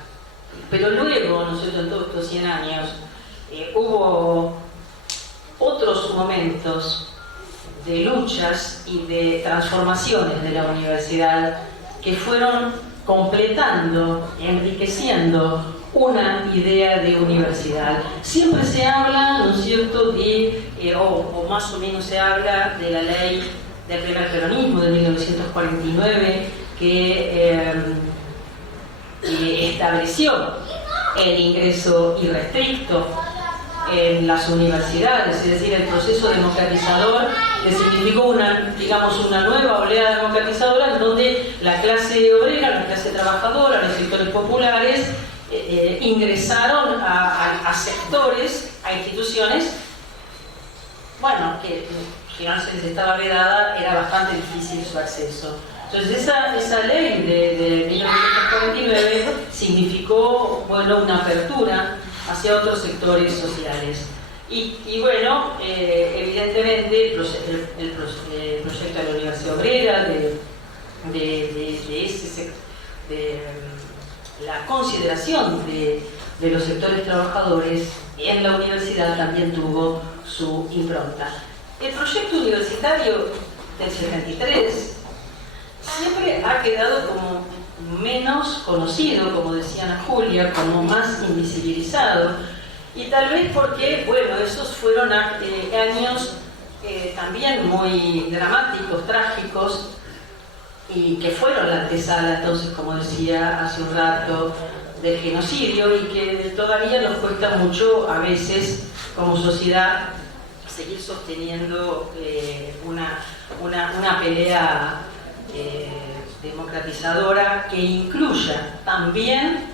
Pero luego, ¿no es cierto?, en todos estos 100 años, hubo otros momentos de luchas y de transformaciones de la universidad que fueron completando, enriqueciendo una idea de universidad. Siempre se habla, ¿no es cierto?, o más o menos se habla de la ley del primer peronismo de 1949 que estableció el ingreso irrestricto en las universidades, es decir, el proceso democratizador que significó una nueva oleada democratizadora en donde la clase obrera, la clase trabajadora, los sectores populares ingresaron a sectores, a instituciones, bueno, que si no se les estaba vedada era bastante difícil su acceso. Entonces esa ley de 1949 significó, bueno, una apertura hacia otros sectores sociales. Y bueno, evidentemente el proyecto de la Universidad Obrera, de la consideración de los sectores trabajadores en la universidad también tuvo su impronta. El proyecto universitario del 73 siempre ha quedado como menos conocido, como decía Ana Julia, como más invisibilizado, y tal vez porque, bueno, esos fueron años también muy dramáticos, trágicos, y que fueron la antesala, entonces, como decía hace un rato, del genocidio, y que todavía nos cuesta mucho a veces como sociedad seguir sosteniendo una pelea democratizadora que incluya también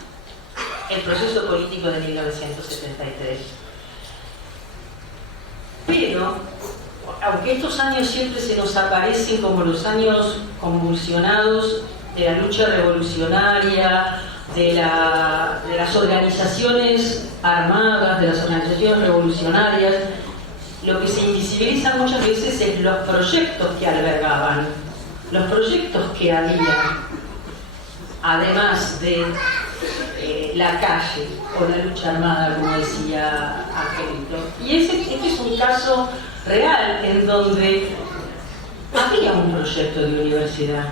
el proceso político de 1973. Pero, aunque estos años siempre se nos aparecen como los años convulsionados de la lucha revolucionaria, de las organizaciones armadas, de las organizaciones revolucionarias, lo que se invisibiliza muchas veces es los proyectos que albergaban, los proyectos que había, además de la calle o la lucha armada, como decía Angelito. Y este es un caso real en donde había un proyecto de universidad,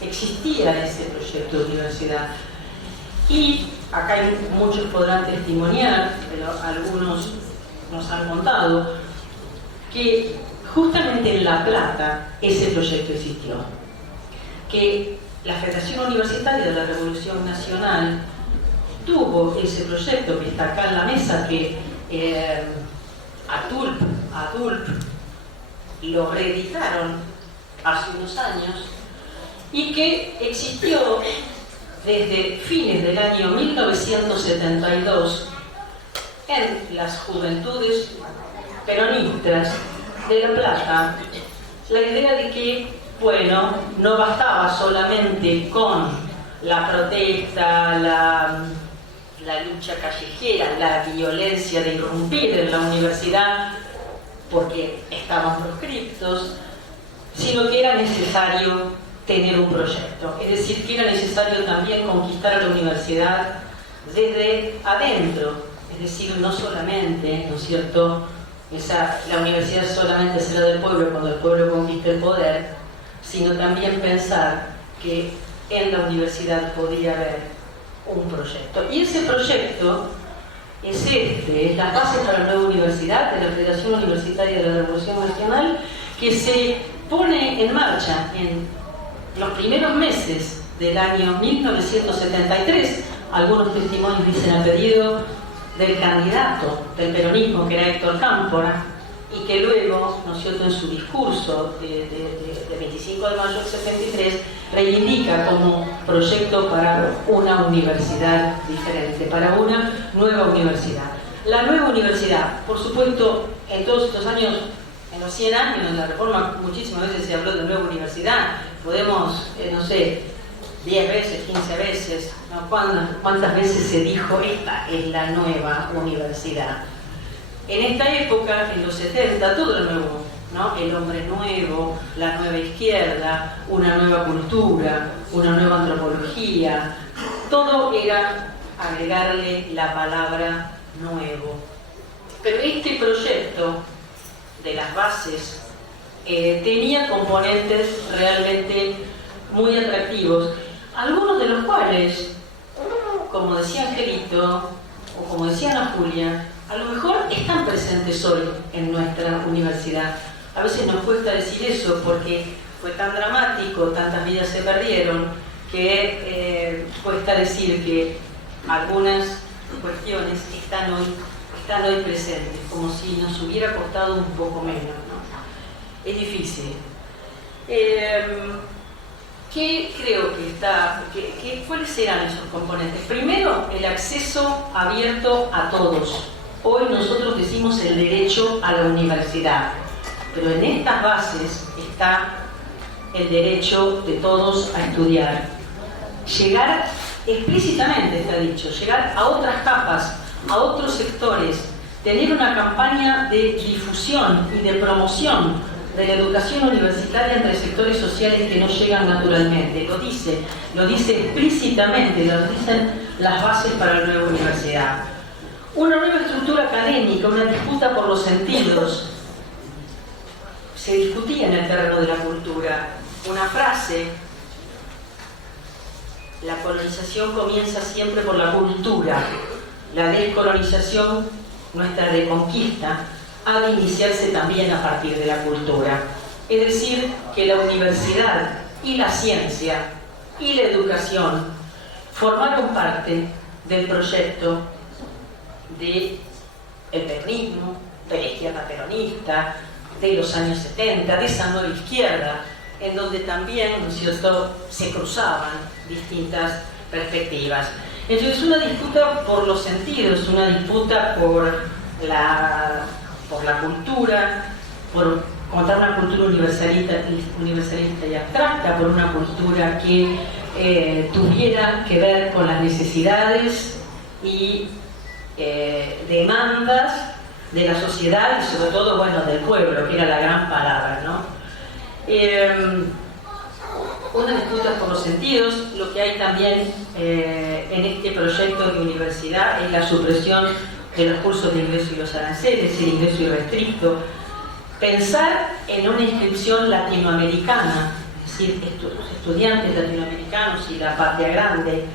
existía ese proyecto de universidad, y acá muchos podrán testimoniar, pero algunos nos han contado que justamente en La Plata ese proyecto existió, que la Federación Universitaria de la Revolución Nacional tuvo ese proyecto que está acá en la mesa, que ADULP lo reeditaron hace unos años, y que existió desde fines del año 1972 en las juventudes peronistas de La Plata, la idea de que, bueno, no bastaba solamente con la protesta, la lucha callejera, la violencia de irrumpir en la universidad porque estaban proscriptos, sino que era necesario tener un proyecto, es decir, que era necesario también conquistar a la universidad desde adentro, es decir, no solamente, ¿no es cierto?, la universidad solamente será del pueblo cuando el pueblo conquiste el poder, sino también pensar que en la universidad podría haber un proyecto. Y ese proyecto es las bases para la nueva universidad de la Federación Universitaria de la Revolución Nacional, que se pone en marcha en los primeros meses del año 1973. Algunos testimonios dicen a pedido del candidato del peronismo, que era Héctor Cámpora, y que luego, ¿no es cierto?, en su discurso de 25 de mayo del 73, reivindica como proyecto para una universidad diferente, para una nueva universidad. La nueva universidad, por supuesto, en todos estos años, en los 100 años de la reforma, muchísimas veces se habló de nueva universidad. Podemos, no sé, 10 veces, 15 veces, ¿no? ¿Cuántas veces se dijo esta es la nueva universidad? En esta época, en los 70, todo era nuevo. ¿no? El hombre nuevo, la nueva izquierda, una nueva cultura, una nueva antropología. Todo era agregarle la palabra nuevo. Pero este proyecto de las bases tenía componentes realmente muy atractivos, algunos de los cuales, como decía Angelito, o como decía Ana Julia, a lo mejor están presentes hoy en nuestra universidad. A veces nos cuesta decir eso porque fue tan dramático, tantas vidas se perdieron, que cuesta decir que algunas cuestiones están hoy presentes, como si nos hubiera costado un poco menos, ¿no? Es difícil. ¿Qué creo que está? ¿Cuáles serán esos componentes? Primero, el acceso abierto a todos. Hoy nosotros decimos el derecho a la universidad, pero en estas bases está el derecho de todos a estudiar. Llegar, explícitamente está dicho, llegar a otras capas, a otros sectores, tener una campaña de difusión y de promoción de la educación universitaria entre sectores sociales que no llegan naturalmente. Lo dice explícitamente, lo dicen las bases para la nueva universidad. Una nueva estructura académica, una disputa por los sentidos. Se discutía en el terreno de la cultura. Una frase: la colonización comienza siempre por la cultura. La descolonización, nuestra reconquista, ha de iniciarse también a partir de la cultura. Es decir, que la universidad y la ciencia y la educación formaron parte del proyecto del peronismo, de la izquierda peronista, de los años 70, de esa nueva izquierda, en donde también, ¿no es cierto?, se cruzaban distintas perspectivas. Entonces, una disputa por los sentidos, una disputa por la cultura, por contar una cultura universalista y abstracta, por una cultura que tuviera que ver con las necesidades y demandas de la sociedad y sobre todo, bueno, del pueblo, que era la gran palabra, ¿no? Una disputa por los sentidos. Lo que hay también en este proyecto de universidad es la supresión de los cursos de ingreso y los aranceles, el ingreso irrestricto. Pensar en una inscripción latinoamericana, es decir, estudiantes latinoamericanos y la patria grande.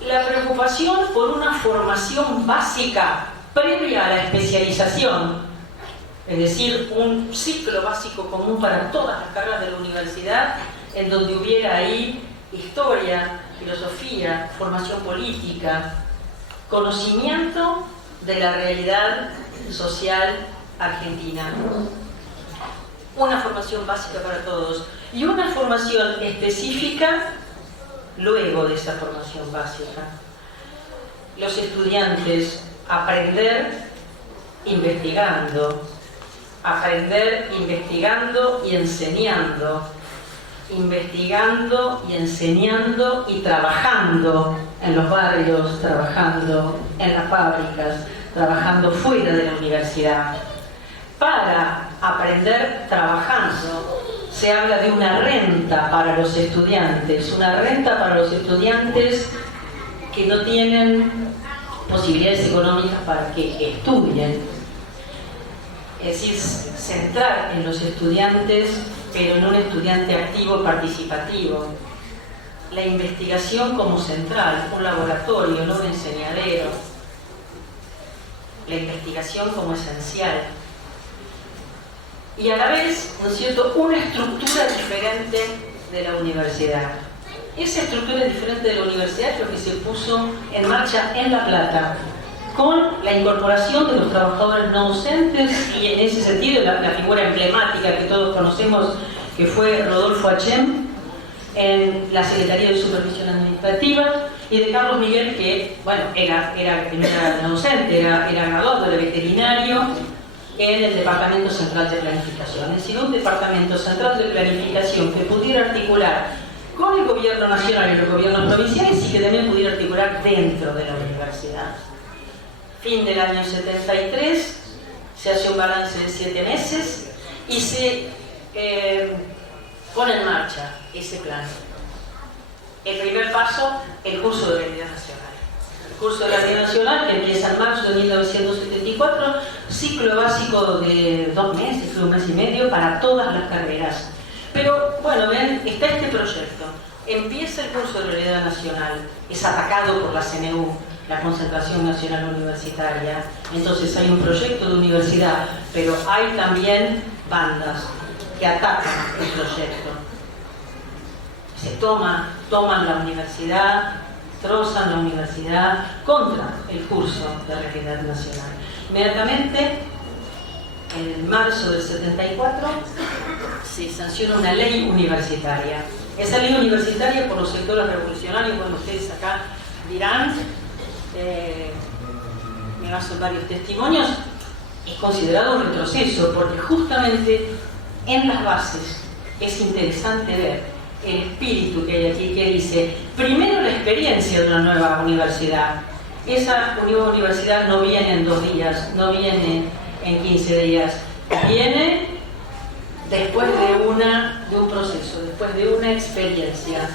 La preocupación por una formación básica previa a la especialización, es decir, un ciclo básico común para todas las carreras de la universidad, en donde hubiera ahí historia, filosofía, formación política, conocimiento de la realidad social argentina. Una formación básica para todos y una formación específica luego de esa formación básica. Los estudiantes aprender investigando y enseñando, investigando y enseñando y trabajando en los barrios, trabajando en las fábricas, trabajando fuera de la universidad. Para aprender trabajando se habla de una renta para los estudiantes, que no tienen posibilidades económicas para que estudien. Es decir, centrar en los estudiantes, pero en un estudiante activo, participativo. La investigación como central, un laboratorio, no un enseñadero. La investigación como esencial. Y a la vez, ¿no es cierto?, una estructura diferente de la universidad. Esa estructura diferente de la universidad es lo que se puso en marcha en La Plata, con la incorporación de los trabajadores no docentes y en ese sentido la figura emblemática que todos conocemos, que fue Rodolfo Achem en la Secretaría de Supervisión Administrativa, y de Carlos Miguel, que bueno, era no docente, era graduado de veterinario en el Departamento Central de Planificación. Es decir, un Departamento Central de Planificación que pudiera articular con el gobierno nacional y los gobiernos provinciales y que también pudiera articular dentro de la universidad. Fin del año 73, se hace un balance de 7 meses y se pone en marcha ese plan. El primer paso, el curso de realidad nacional. El curso de realidad nacional, que empieza en marzo de 1974, ciclo básico de 2 meses, 1 mes y medio, para todas las carreras. Pero, bueno, ven, está este proyecto. Empieza el curso de realidad nacional, es atacado por la CNU, la Concentración Nacional Universitaria. Entonces hay un proyecto de universidad, pero hay también bandas que atacan el proyecto. Se toman la universidad, trozan la universidad contra el curso de realidad nacional. Inmediatamente, en marzo del 74, se sanciona una ley universitaria. Esa ley universitaria, por los sectores revolucionarios, bueno, ustedes acá dirán, me baso varios testimonios, es considerado un retroceso, porque justamente en las bases es interesante ver el espíritu que hay aquí, que dice, primero la experiencia de una nueva universidad. Esa nueva universidad no viene en 2 días, no viene en 15 días, viene después de un proceso, después de una experiencia.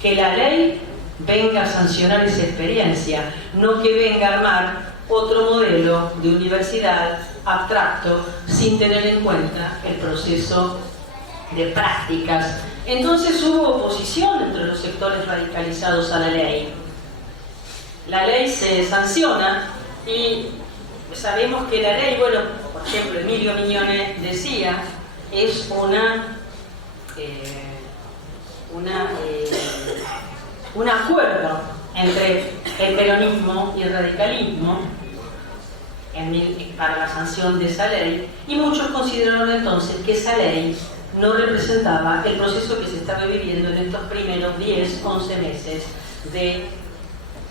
Que la ley venga a sancionar esa experiencia, no que venga a armar otro modelo de universidad abstracto sin tener en cuenta el proceso de prácticas. Entonces hubo oposición entre los sectores radicalizados a la ley. La ley se sanciona y sabemos que la ley, bueno, por ejemplo, Emilio Miñones decía, es un acuerdo entre el peronismo y el radicalismo para la sanción de esa ley, y muchos consideraron entonces que esa ley no representaba el proceso que se estaba viviendo en estos primeros 10, 11 meses de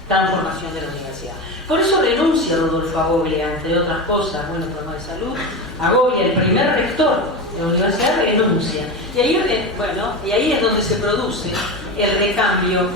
transformación de la universidad. Por eso renuncia Rodolfo Agoglia, entre otras cosas, bueno, problema de salud. Agoglia, el primer rector de la universidad, renuncia. Y ahí es donde se produce el recambio.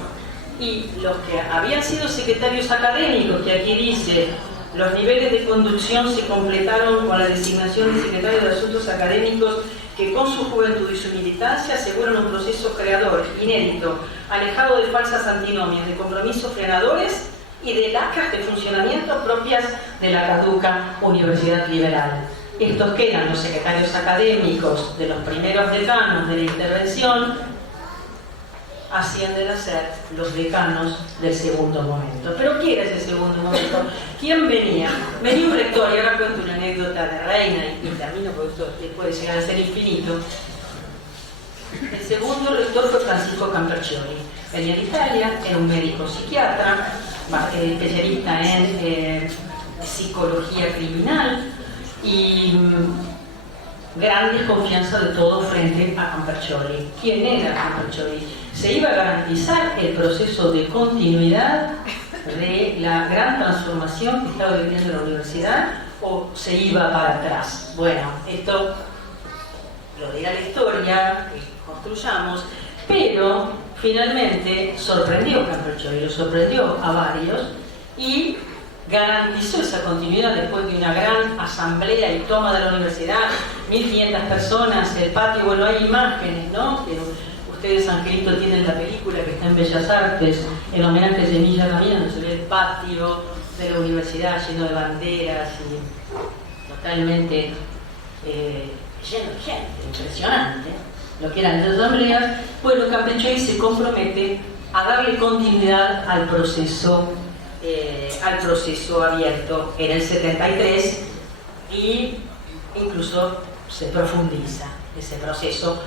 Y los que habían sido secretarios académicos, que aquí dice, los niveles de conducción se completaron con la designación de secretario de Asuntos Académicos que con su juventud y su militancia aseguran un proceso creador, inédito, alejado de falsas antinomias, de compromisos frenadores y de lacras de funcionamiento propias de la caduca universidad liberal. Estos que eran los secretarios académicos de los primeros decanos de la intervención, ascienden a ser los decanos del segundo momento. ¿Pero quién es el segundo momento? ¿Quién venía? Venía un rector, y ahora cuento una anécdota de Reina y termino porque esto puede llegar a ser infinito. El segundo rector fue Francisco Camperchioli. Venía de Italia, era un médico psiquiatra, especialista en psicología criminal y gran desconfianza de todo frente a Camperchioli. ¿Quién era Camperchioli? Se iba a garantizar el proceso de continuidad de la gran transformación que estaba viviendo la universidad o se iba para atrás. Bueno, esto lo dirá la historia, construyamos, pero finalmente sorprendió a Camperchioli, lo sorprendió a varios y garantizó esa continuidad después de una gran asamblea y toma de la universidad, 1500 personas, el patio, bueno, hay imágenes, ¿no? Ustedes, Angelito, tienen la película que está en Bellas Artes, el homenaje de Emilia Gamián, donde se ve el patio de la universidad lleno de banderas y totalmente lleno de gente, impresionante, lo que eran las asambleas. Bueno, Camperchioli se compromete a darle continuidad al proceso abierto en el 73 y incluso se profundiza ese proceso.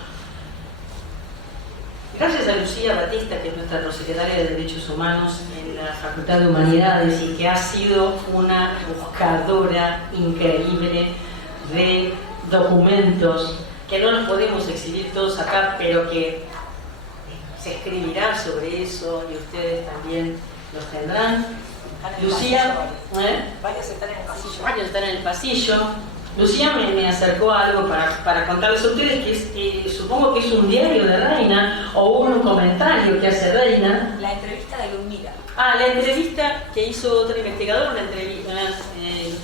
Gracias a Lucía Batista, que es nuestra prosecretaria de Derechos Humanos en la Facultad de Humanidades y que ha sido una buscadora increíble de documentos que no los podemos exhibir todos acá, pero que se escribirá sobre eso y ustedes también los tendrán. Lucía, Varios están en el pasillo. varios están en el pasillo. Lucía me acercó algo para contarles a ustedes que supongo que es un diario de Reina o un comentario que hace Reina. La entrevista de Ludmila. La entrevista que hizo otra investigadora, una entrevista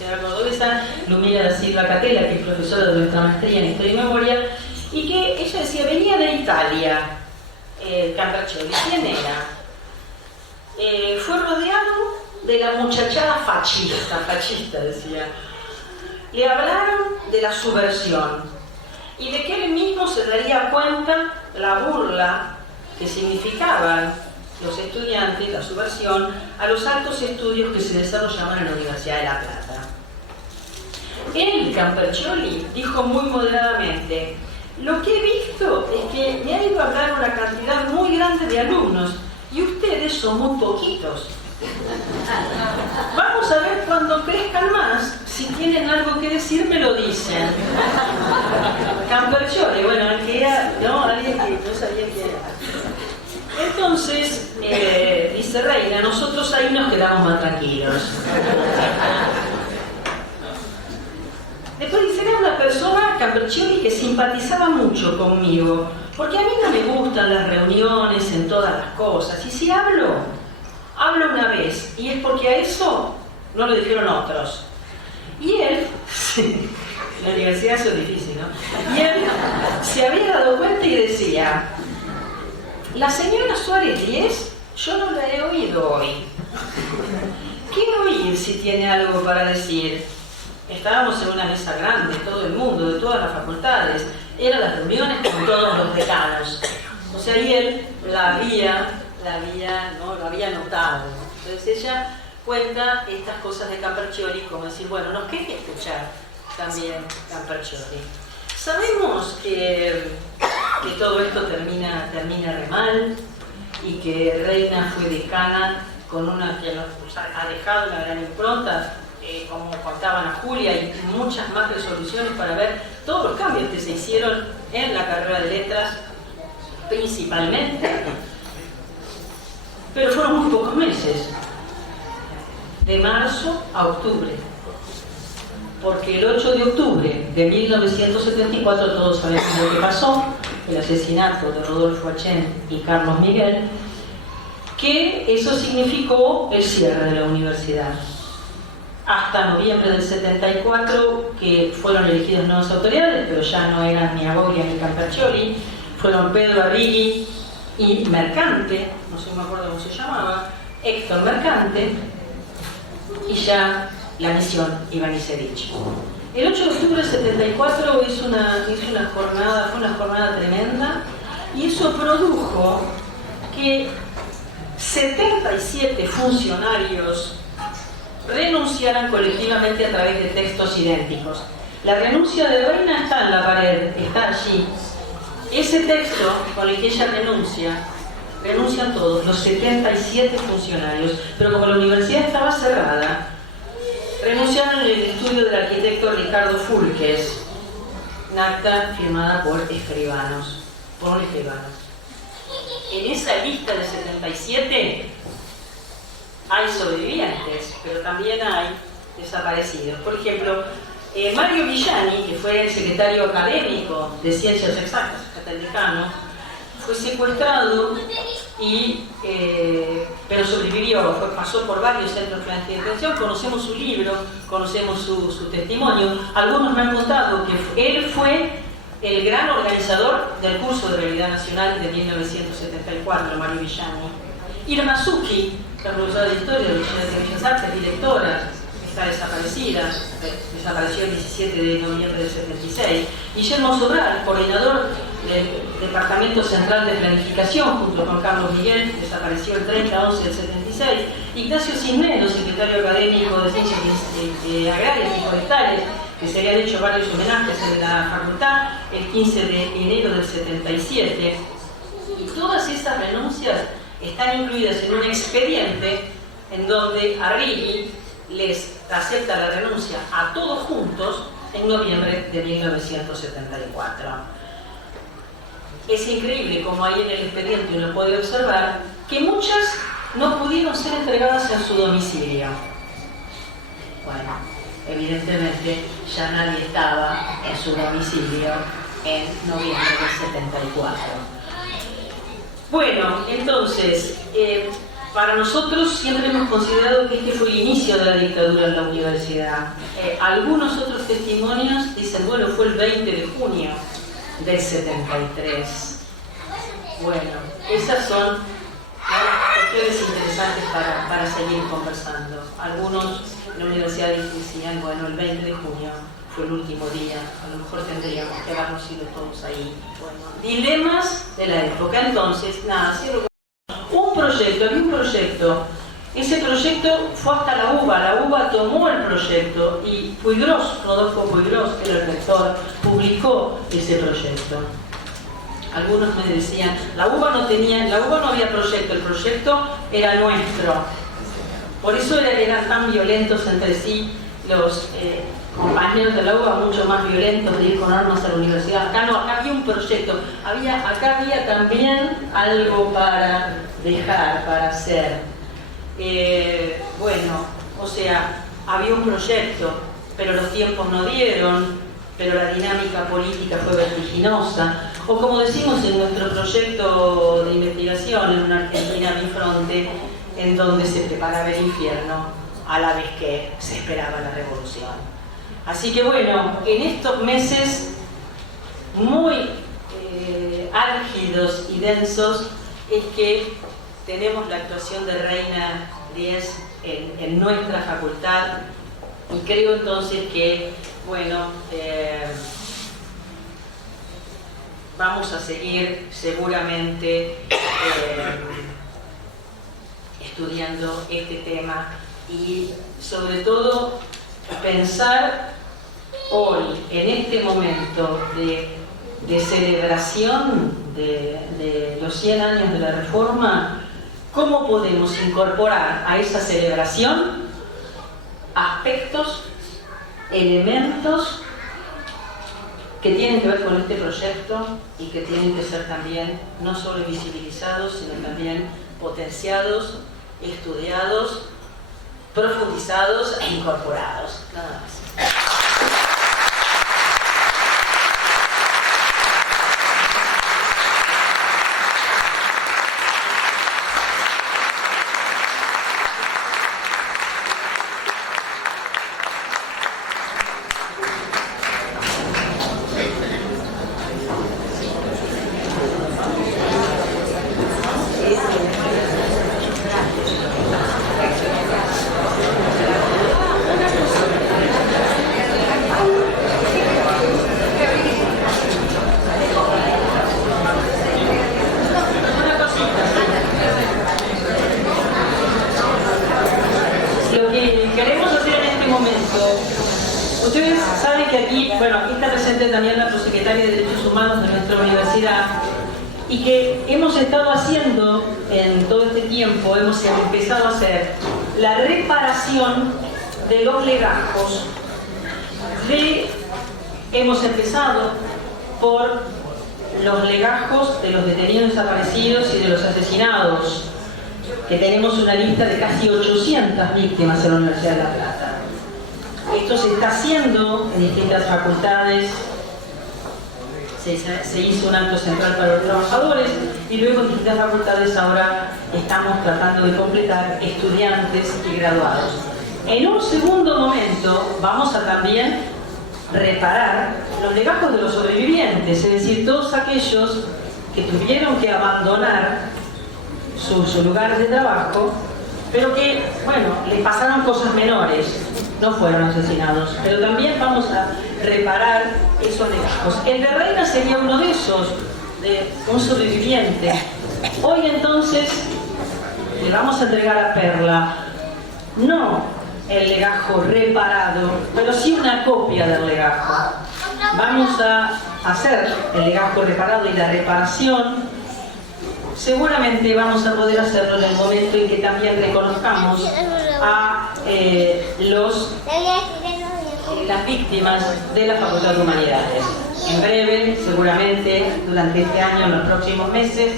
señora cordobesa Lumira da Silva Catella, que es profesora de nuestra maestría en Historia y Memoria, y que ella decía, venía de Italia, Campercioli. ¿Quién era? Fue rodeado de la muchachada fascista decía. Le hablaron de la subversión y de que él mismo se daría cuenta la burla que significaban los estudiantes, la subversión, a los altos estudios que se desarrollaban en la Universidad de La Plata. Él, Campercioli, dijo muy moderadamente, lo que he visto es que me ha ido a hablar una cantidad muy grande de alumnos y ustedes son muy poquitos. Vamos a ver cuando crezcan más, si tienen algo que decir me lo dicen. Campercioli, bueno, el que era, no, alguien que no sabía quién era. Entonces, dice Reina, nosotros ahí nos quedamos más tranquilos. Después dice, era una persona, Campercioli, que simpatizaba mucho conmigo, porque a mí no me gustan las reuniones en todas las cosas, y si hablo una vez, y es porque a eso no lo dijeron otros. Y él, la universidad eso es difícil, ¿no? Y él se había dado cuenta y decía, la señora Suárez Díez, yo no la he oído hoy. Quiero oír si tiene algo para decir. Estábamos en una mesa grande, todo el mundo, de todas las facultades. Eran las reuniones con todos los decanos. O sea, y él lo había notado. Entonces ella cuenta estas cosas de Campercioli como decir, bueno, nos quería escuchar también Campercioli. Sabemos que todo esto termina re mal y que Reina fue decana con una que nos ha dejado una gran impronta, como contaban a Julia, y muchas más resoluciones para ver todos los cambios que se hicieron en la carrera de letras, principalmente. Pero fueron muy pocos meses, de marzo a octubre, porque el 8 de octubre de 1974 todos sabemos lo que pasó, el asesinato de Rodolfo Achén y Carlos Miguel, que eso significó el cierre de la universidad. Hasta noviembre del 74, que fueron elegidas nuevas autoridades, pero ya no eran ni Agoria ni Campercioli, fueron Pedro Arrighi y Mercante, no sé, me acuerdo cómo se llamaba, Héctor Mercante, y ya la misión Ivanisevic. El 8 de octubre del 74 fue una jornada tremenda, y eso produjo que 77 funcionarios renunciaran colectivamente a través de textos idénticos. La renuncia de Reina está en la pared, está allí. Ese texto con el que ella renuncian todos, los 77 funcionarios, pero como la universidad estaba cerrada, renunciaron en el estudio del arquitecto Ricardo Fulques, un acta firmada por un escribano. En esa lista de 77 hay sobrevivientes, pero también hay desaparecidos. Por ejemplo, Mario Villani, que fue el secretario académico de Ciencias Exactas, catedrático, fue secuestrado pero sobrevivió, pasó por varios centros de detención. Conocemos su libro, conocemos su testimonio. Algunos me han contado que él fue el gran organizador del curso de Realidad Nacional de 1974, Mario Villani. Irma Zucchi, la profesora de Historia de Bellas Artes, directora, está desaparecida, desapareció el 17 de noviembre del 76. Guillermo Sobral, coordinador del Departamento Central de Planificación, junto con Carlos Miguel, desapareció el 30/11 del 76. Ignacio Cisneros, secretario académico de Ciencias Agrarias y Forestales, que se habían hecho varios homenajes en la facultad, el 15 de enero del 77. Y todas esas renuncias están incluidas en un expediente en donde Arrighi les acepta la renuncia a todos juntos en noviembre de 1974. Es increíble como ahí en el expediente uno puede observar que muchas no pudieron ser entregadas en su domicilio. Bueno, evidentemente ya nadie estaba en su domicilio en noviembre del 74. Bueno, entonces, para nosotros siempre hemos considerado que este fue el inicio de la dictadura en la universidad. Algunos otros testimonios dicen, bueno, fue el 20 de junio del 73. Bueno, esas son cuestiones interesantes para seguir conversando. Algunos en la universidad decían, bueno, el 20 de junio fue el último día, a lo mejor tendríamos que habernos ido todos ahí. Bueno, dilemas de la época. Entonces, nada, cierro. Había un proyecto. Ese proyecto fue hasta la UBA tomó el proyecto y Puigros, Rodolfo Puigros, que era el rector, publicó ese proyecto. Algunos me decían, la UBA no había proyecto, el proyecto era nuestro. Por eso eran tan violentos entre sí los compañeros de la UBA, mucho más violentos de ir con armas a la universidad. Acá no, acá había un proyecto, acá había también algo para dejar, para hacer. Bueno, o sea, había un proyecto, pero los tiempos no dieron, pero la dinámica política fue vertiginosa. O como decimos en nuestro proyecto de investigación, en una Argentina bifronte, en donde se preparaba el infierno a la vez que se esperaba la revolución. Así que bueno, en estos meses muy álgidos y densos es que tenemos la actuación de Reina Díez en nuestra facultad y creo entonces que, bueno, vamos a seguir seguramente estudiando este tema y sobre todo pensar hoy, en este momento de celebración de los 100 años de la Reforma, cómo podemos incorporar a esa celebración aspectos, elementos que tienen que ver con este proyecto y que tienen que ser también no solo visibilizados, sino también potenciados, estudiados, profundizados e incorporados. Nada más. Y que hemos estado haciendo en todo este tiempo, hemos empezado a hacer la reparación de los legajos. Hemos empezado por los legajos de los detenidos desaparecidos y de los asesinados, que tenemos una lista de casi 800 víctimas en la Universidad de La Plata. Esto se está haciendo en distintas facultades. Se hizo un acto central para los trabajadores y luego en distintas facultades ahora estamos tratando de completar estudiantes y graduados. En un segundo momento vamos a también reparar los legajos de los sobrevivientes, es decir, todos aquellos que tuvieron que abandonar sus lugares de trabajo, pero que, bueno, les pasaron cosas menores, no fueron asesinados, pero también vamos a reparar esos legajos. El de Reina sería uno de esos, de un sobreviviente. Hoy entonces le vamos a entregar a Perla, no el legajo reparado, pero sí una copia del legajo. Vamos a hacer el legajo reparado y la reparación. Seguramente vamos a poder hacerlo en el momento en que también reconozcamos a las víctimas de la Facultad de Humanidades. En breve, seguramente, durante este año, en los próximos meses.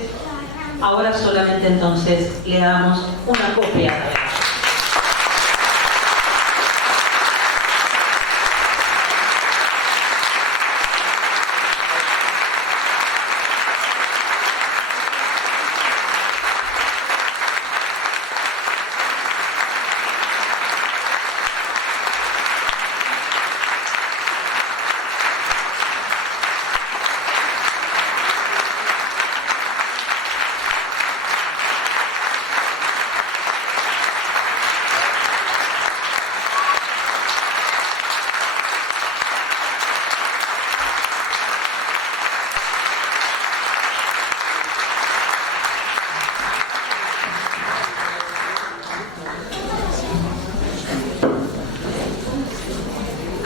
Ahora solamente entonces le damos una copia.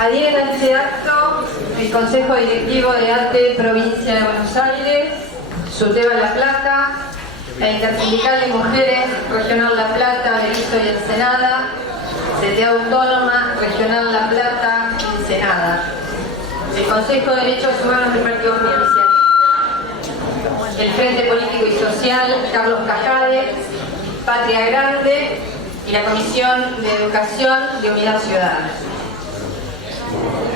Adhieren a este acto el Consejo Directivo de ATE Provincia de Buenos Aires, SUTEBA La Plata, la Intersindical de Mujeres Regional La Plata, Berizo y Ensenada, CTA Autónoma Regional La Plata y Ensenada, el Consejo de Derechos Humanos del Partido Justicialista, el Frente Político y Social Carlos Cajade, Patria Grande y la Comisión de Educación de Unidad Ciudadana.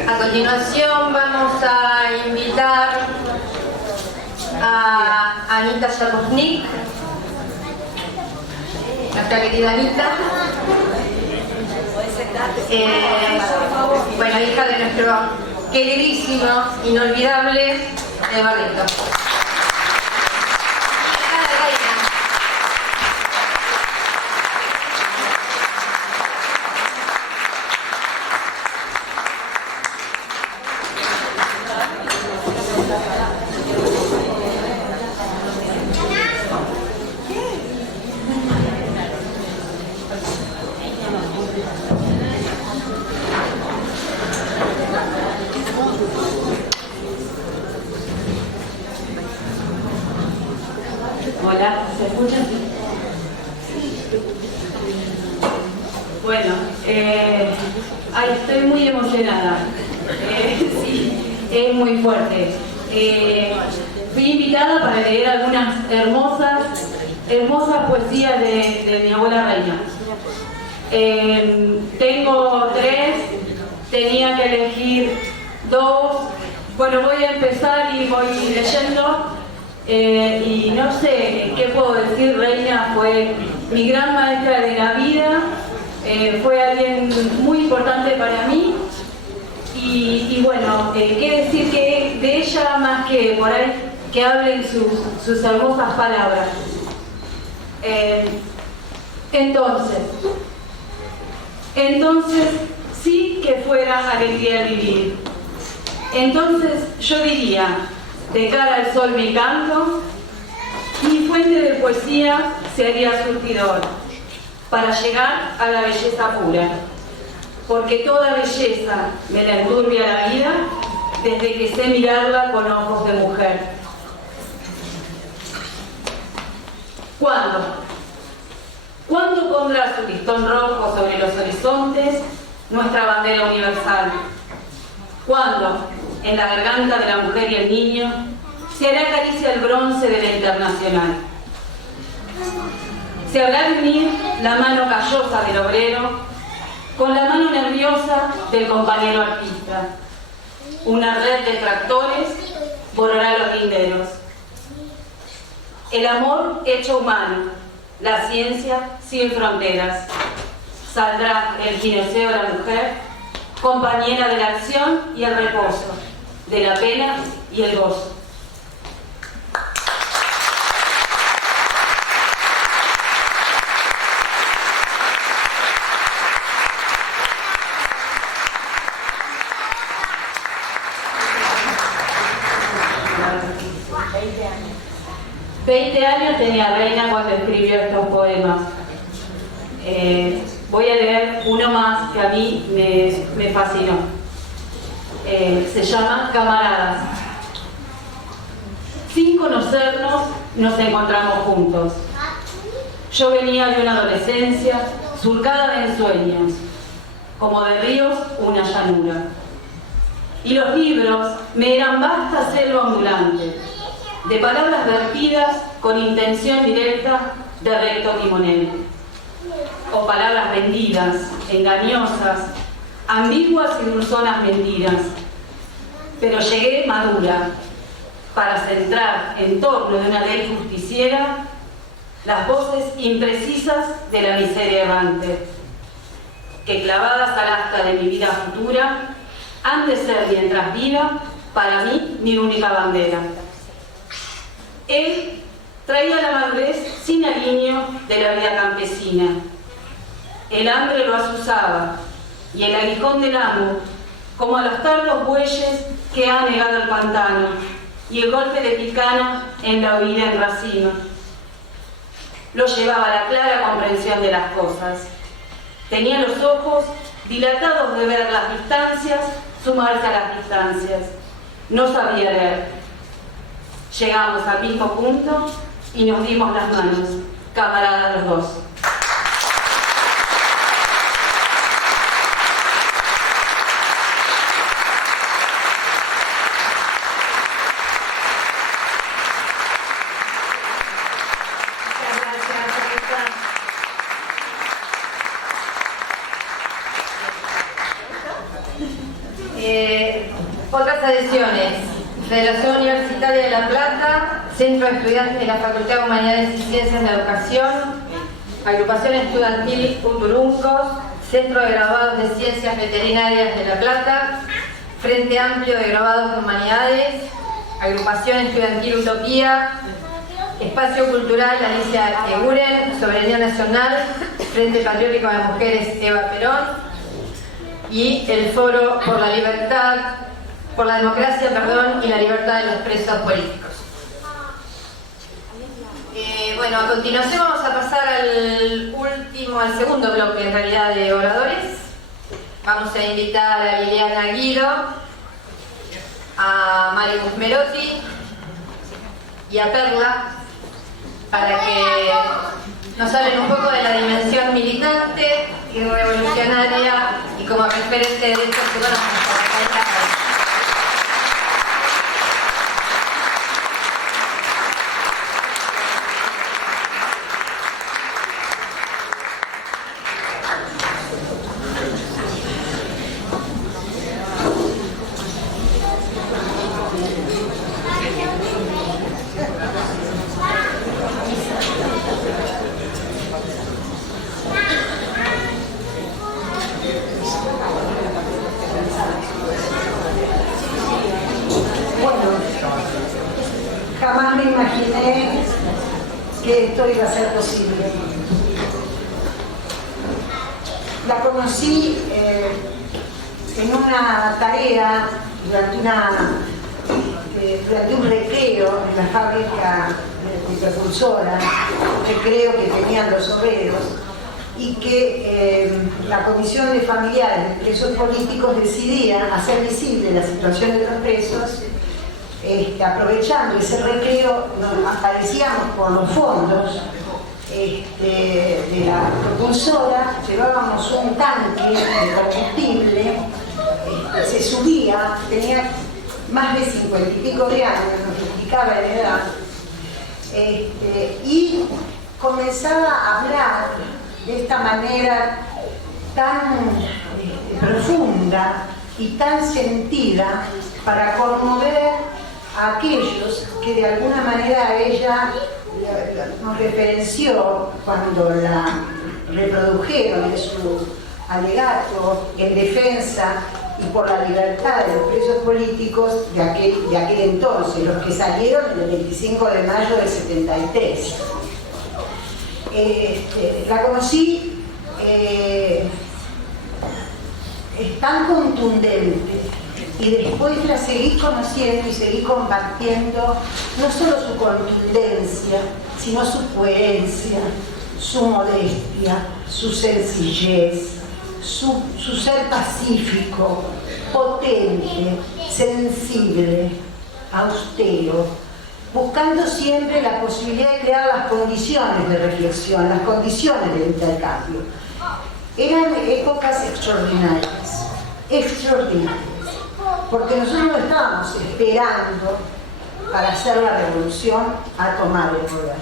A continuación vamos a invitar a Anita Yakovnik, nuestra querida Anita, bueno, hija de nuestro queridísimo, inolvidable Eduardito. Hola, ¿se escucha? Bueno, estoy muy emocionada. Sí, es muy fuerte. Fui invitada para leer algunas hermosas poesías de mi abuela Reina. Tengo 3, tenía que elegir 2. Bueno, voy a empezar y voy leyendo. Y no sé qué puedo decir. Reina fue mi gran maestra de la vida, fue alguien muy importante para mí y bueno, qué decir que de ella más que por ahí que hablen sus hermosas palabras. Entonces sí que fuera alegría el vivir. Entonces yo diría: de cara al sol mi canto, mi fuente de poesía se haría surtidor, para llegar a la belleza pura, porque toda belleza me la enturbia la vida, desde que sé mirarla con ojos de mujer. ¿Cuándo pondrá su listón rojo sobre los horizontes nuestra bandera universal? ¿Cuándo, en la garganta de la mujer y el niño, se hará caricia el bronce de la internacional? Se habrá de unir la mano callosa del obrero con la mano nerviosa del compañero artista. Una red de tractores borrará los linderos. El amor hecho humano, la ciencia sin fronteras. Saldrá el gineceo de la mujer, compañera de la acción y el reposo, de la pena y el gozo. Veinte años tenía Reina cuando escribió estos poemas. Voy a leer uno más que a mí me fascinó. Se llama Camaradas. Sin conocernos, nos encontramos juntos. Yo venía de una adolescencia surcada de ensueños, como de ríos una llanura. Y los libros me eran vasta selva ambulante, de palabras vertidas con intención directa de recto timonel, o palabras vendidas, engañosas, ambiguas y dulzonas mentiras. Pero llegué madura para centrar en torno de una ley justiciera las voces imprecisas de la miseria errante, que clavadas al asta de mi vida futura han de ser mientras viva para mí mi única bandera. Él traía la madurez sin aliño de la vida campesina. El hambre lo azuzaba y el aguijón del amo, como a los tardos bueyes que ha negado el pantano, y el golpe de picana en la oída en racimo. Lo llevaba a la clara comprensión de las cosas. Tenía los ojos dilatados de ver las distancias, sumarse a las distancias. No sabía leer. Llegamos al mismo punto y nos dimos las manos, camaradas los dos. Otras adhesiones: Federación Universitaria de La Plata, Centro de Estudiantes de la Facultad de Humanidades y Ciencias de la Educación, Agrupación Estudiantil Uturuncos, Centro de Graduados de Ciencias Veterinarias de La Plata, Frente Amplio de Graduados de Humanidades, Agrupación Estudiantil Utopía, Espacio Cultural Alicia Eguren, Soberanía Nacional, Frente Patriótico de Mujeres Eva Perón, y el Foro por la Libertad, por la Democracia, y la libertad de los presos políticos. Bueno, a continuación vamos a pasar al segundo bloque en realidad de oradores. Vamos a invitar a Liliana Guido, a Mari Musmerotti y a Perla para que nos hablen un poco de la dimensión militante y revolucionaria y como referente de derechos humanos en nuestra país. Jamás me imaginé que esto iba a ser posible. La conocí en una tarea durante un recreo en la fábrica de propulsora, un recreo que tenían los obreros, y que la Comisión de Familiares de Presos Políticos decidía hacer visible la situación de los presos. Aprovechando ese recreo, aparecíamos con los fondos de la propulsora, llevábamos un tanque de combustible, se subía, tenía más de 50 y pico de años, nos indicaba en edad, y comenzaba a hablar de esta manera tan profunda y tan sentida para conmover a aquellos que de alguna manera ella nos referenció cuando la reprodujeron en su alegato en defensa y por la libertad de los presos políticos de aquel entonces, los que salieron el 25 de mayo del 73. La conocí, es tan contundente, y después la seguí conociendo y seguí compartiendo no solo su contundencia, sino su coherencia, su modestia, su sencillez, su ser pacífico, potente, sensible, austero, buscando siempre la posibilidad de crear las condiciones de reflexión, las condiciones del intercambio. Eran épocas extraordinarias, porque nosotros no estábamos esperando para hacer la revolución a tomar el poder.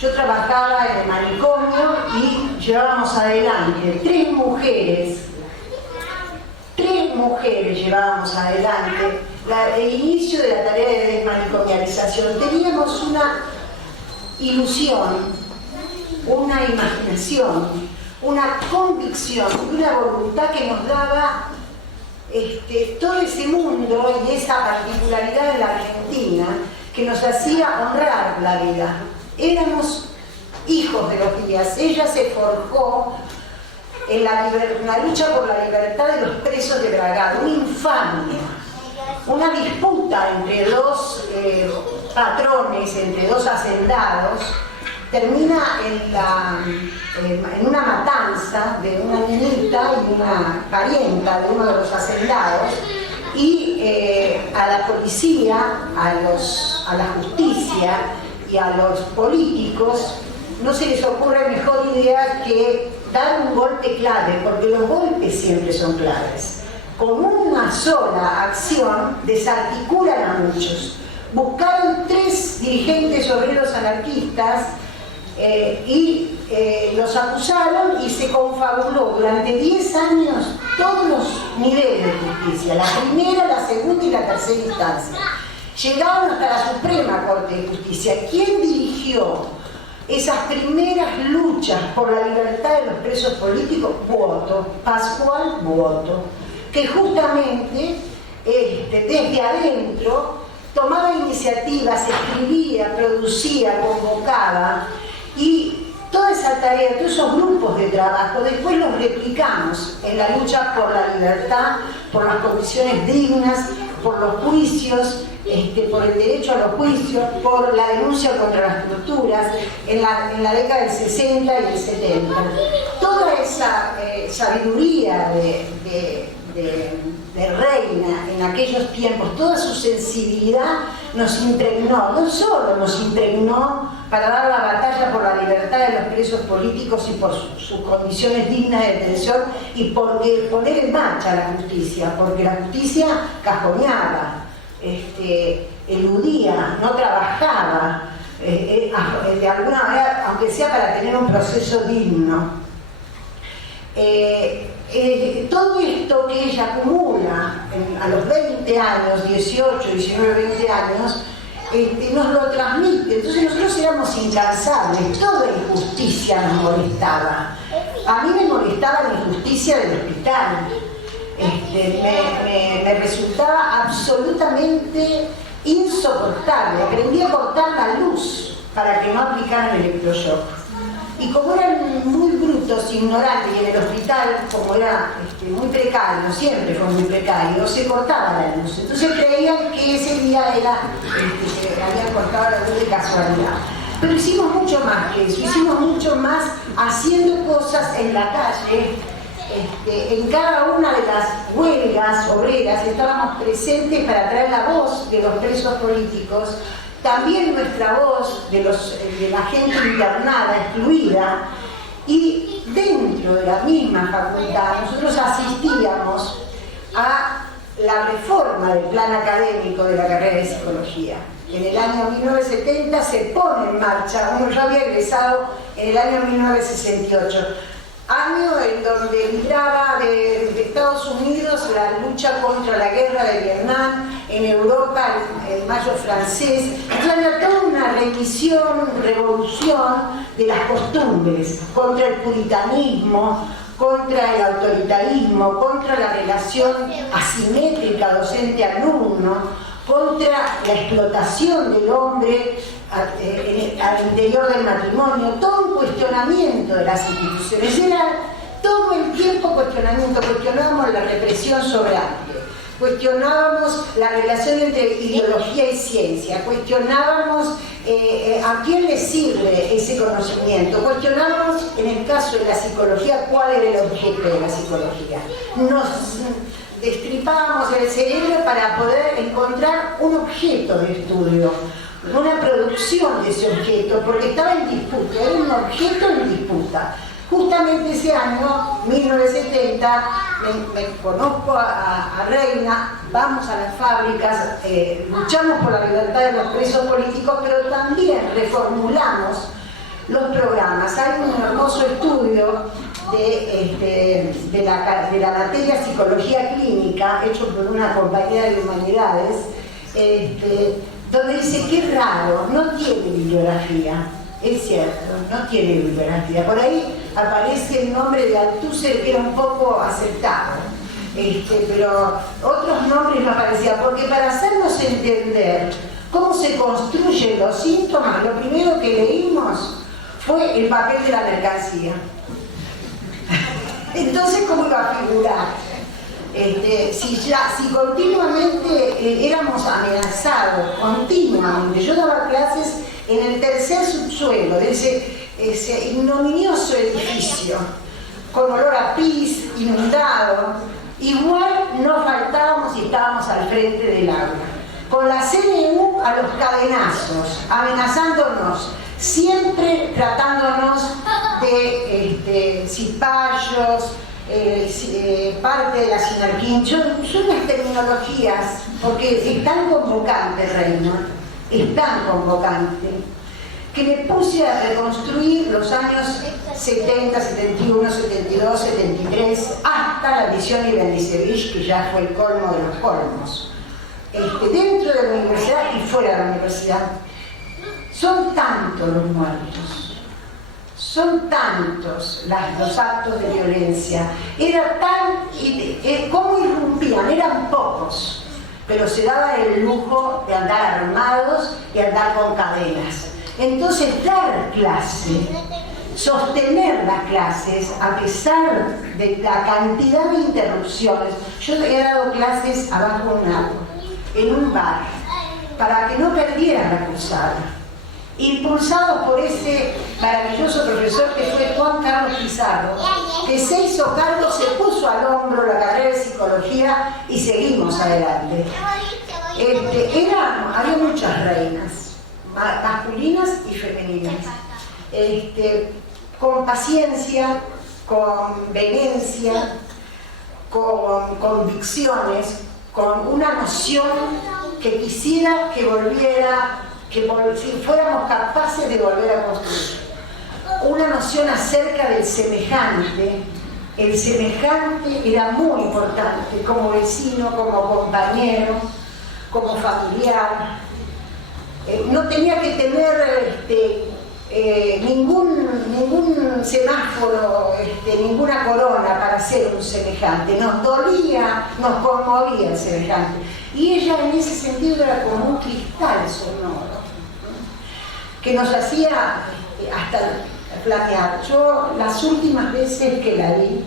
Yo trabajaba en el manicomio y llevábamos adelante tres mujeres llevábamos adelante el inicio de la tarea de desmanicomialización. Teníamos una ilusión, una imaginación, una convicción, una voluntad que nos daba todo ese mundo y esa particularidad de la Argentina que nos hacía honrar la vida. Éramos hijos de los días. Ella se forjó en la lucha por la libertad de los presos de Bragado, una infamia, una disputa entre dos patrones, entre dos hacendados, termina en una matanza de una niñita y una parienta de uno de los hacendados, y a la policía, a la justicia y a los políticos no se les ocurre mejor idea que dar un golpe clave, porque los golpes siempre son claves. Con una sola acción desarticulan a muchos. Buscaron 3 dirigentes obreros anarquistas y los acusaron, y se confabuló durante 10 años todos los niveles de justicia, la primera, la segunda y la tercera instancia. Llegaron hasta la Suprema Corte de Justicia. ¿Quién dirigió esas primeras luchas por la libertad de los presos políticos? Boto, Pascual Boto, que justamente desde adentro tomaba iniciativas, escribía, producía, convocaba, y toda esa tarea, todos esos grupos de trabajo, después los replicamos en la lucha por la libertad, por las condiciones dignas, por los juicios, por el derecho a los juicios, por la denuncia contra las torturas en la década del 60 y el 70. Toda esa sabiduría de Reina en aquellos tiempos, toda su sensibilidad nos impregnó, no solo nos impregnó para dar la batalla por la libertad de los presos políticos y por sus condiciones dignas de detención, y porque poner en marcha la justicia, porque la justicia cajoneaba, eludía, no trabajaba, de alguna manera, aunque sea para tener un proceso digno. Todo esto que ella acumula a los 20 años, 18, 19, 20 años, nos lo transmite. Entonces nosotros éramos incansables, toda injusticia nos molestaba. A mí me molestaba la injusticia del hospital. Me resultaba absolutamente insoportable. Aprendí a cortar la luz para que no aplicaran electroshock. Y como eran muy brutos, ignorantes, y en el hospital, como era muy precario, siempre fue muy precario, se cortaba la luz. Entonces creían que ese día era que habían cortado la luz de casualidad. Pero hicimos mucho más que eso, hicimos mucho más haciendo cosas en la calle. En cada una de las huelgas obreras estábamos presentes para traer la voz de los presos políticos, también nuestra voz de la gente internada, excluida, y dentro de la misma facultad nosotros asistíamos a la reforma del plan académico de la carrera de psicología. En el año 1970 se pone en marcha, yo había egresado en el año 1968, año en donde libraba de Estados Unidos la lucha contra la guerra de Vietnam, en Europa el mayo francés. Entonces había toda una revisión, revolución de las costumbres, contra el puritanismo, contra el autoritarismo, contra la relación asimétrica docente-alumno, contra la explotación del hombre al interior del matrimonio, todo un cuestionamiento de las instituciones. Era todo el tiempo cuestionamiento, cuestionábamos la represión sobre arte, cuestionábamos la relación entre ideología y ciencia, cuestionábamos a quién le sirve ese conocimiento, cuestionábamos en el caso de la psicología cuál era el objeto de la psicología. Nos destripábamos el cerebro para poder encontrar un objeto de estudio, una producción de ese objeto, porque estaba en disputa, era un objeto en disputa. Justamente ese año, 1970, me conozco a Reina, vamos a las fábricas, luchamos por la libertad de los presos políticos, pero también reformulamos los programas. Hay un hermoso estudio de la materia psicología clínica, hecho por una compañía de humanidades, donde dice que raro, no tiene bibliografía. Es cierto, no tiene bibliografía. Por ahí aparece el nombre de Althusser, que era un poco aceptado, pero otros nombres no aparecían, porque para hacernos entender cómo se construyen los síntomas, lo primero que leímos fue el papel de la mercancía. Entonces, ¿cómo iba a figurar? Si continuamente éramos amenazados, continuamente. Yo daba clases en el tercer subsuelo de ese ignominioso edificio, con olor a pis, inundado, igual no faltábamos y estábamos al frente del aula, con la CNU a los cadenazos, amenazándonos, siempre tratándonos de cipayos, parte de la sinarquín. Son las tecnologías, porque es tan convocante, Reina, es tan convocante, que me puse a reconstruir los años 70, 71, 72, 73, hasta la misión Ivanisevic, que ya fue el colmo de los colmos. Dentro de la universidad y fuera de la universidad. Son tantos los muertos, son tantos los actos de violencia. Era tan, ¿cómo irrumpían? Eran pocos, pero se daba el lujo de andar armados y andar con cadenas. Entonces, dar clase, sostener las clases, a pesar de la cantidad de interrupciones. Yo he dado clases abajo de un árbol, en un bar, para que no perdieran la cursada, impulsados por ese maravilloso profesor que fue Juan Carlos Pizarro, que se hizo cargo, se puso al hombro la carrera de psicología y seguimos adelante. Había muchas reinas, masculinas y femeninas, con paciencia, con vehemencia, con convicciones, con una noción que quisiera que volviera, si fuéramos capaces de volver a construir. Una noción acerca del semejante. El semejante era muy importante, como vecino, como compañero, como familiar. No tenía que tener ningún semáforo, ninguna corona para ser un semejante. Nos dolía, nos conmovía el semejante. Y ella en ese sentido era como un cristal sonoro, que nos hacía hasta flamear. Yo las últimas veces que la vi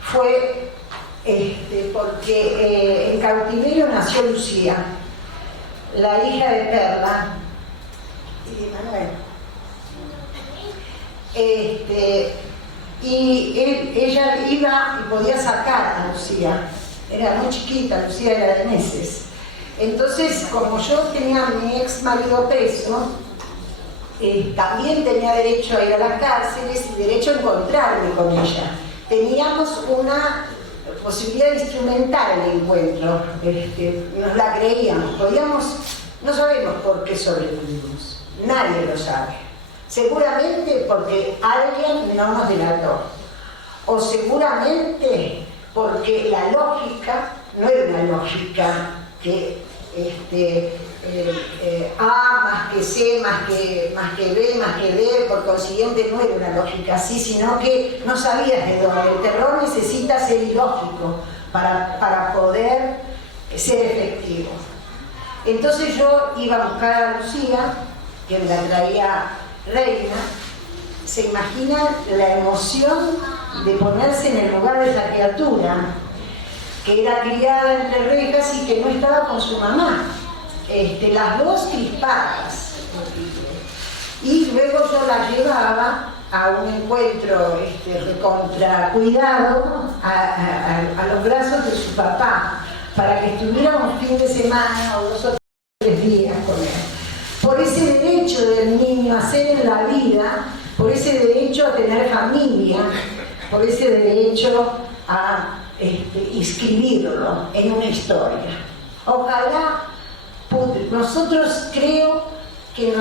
fue porque en cautiverio nació Lucía, la hija de Perla y de Manuel. Ella iba y podía sacar a Lucía. Era muy chiquita, Lucía era de meses. Entonces, como yo tenía a mi ex marido preso, también tenía derecho a ir a las cárceles y derecho a encontrarme con ella. Teníamos una posibilidad de instrumentar el encuentro, nos la creíamos, no sabemos por qué sobrevivimos, nadie lo sabe. Seguramente porque alguien no nos delató, o seguramente porque la lógica no era una lógica que A más que C más que B más que D, por consiguiente no era una lógica así, sino que no sabías de dónde. El terror necesita ser ilógico para poder ser efectivo. Entonces yo iba a buscar a Lucía, que me la traía Reina. ¿Se imagina la emoción de ponerse en el lugar de esa criatura que era criada entre rejas y que no estaba con su mamá? Las dos crispadas. Y luego yo la llevaba a un encuentro recontra cuidado a los brazos de su papá, para que estuviéramos fin de semana o 2 o 3 días con él. Por ese derecho del niño a ser en la vida, por ese derecho a tener familia, por ese derecho a inscribirlo en una historia. Ojalá nosotros, creo que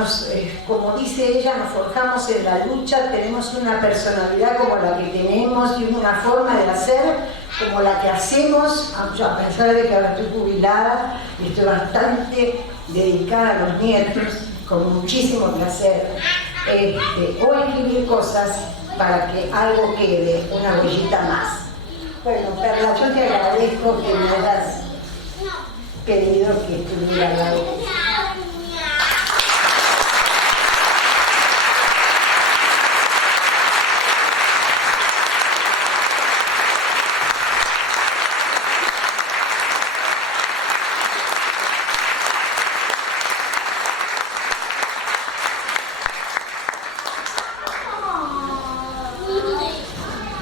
como dice ella, nos forjamos en la lucha, tenemos una personalidad como la que tenemos y una forma de hacer como la que hacemos, a pesar de que ahora estoy jubilada y estoy bastante dedicada a los nietos, con muchísimo placer, o escribir cosas para que algo quede, una huellita más. Bueno, Perla, yo te agradezco que me hayas pedido que estuviera al lado.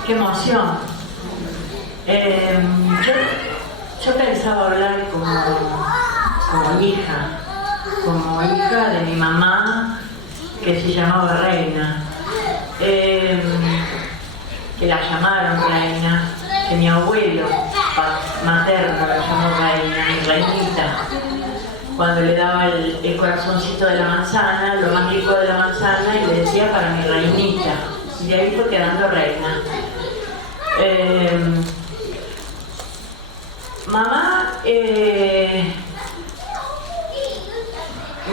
qué emoción. Yo pensaba hablar como hija de mi mamá, que se llamaba Reina, que la llamaron Reina, que mi abuelo materno la llamó Reina, mi reinita. Cuando le daba el corazoncito de la manzana, lo más rico de la manzana, y le decía para mi reinita. Y de ahí fue quedando Reina. Mamá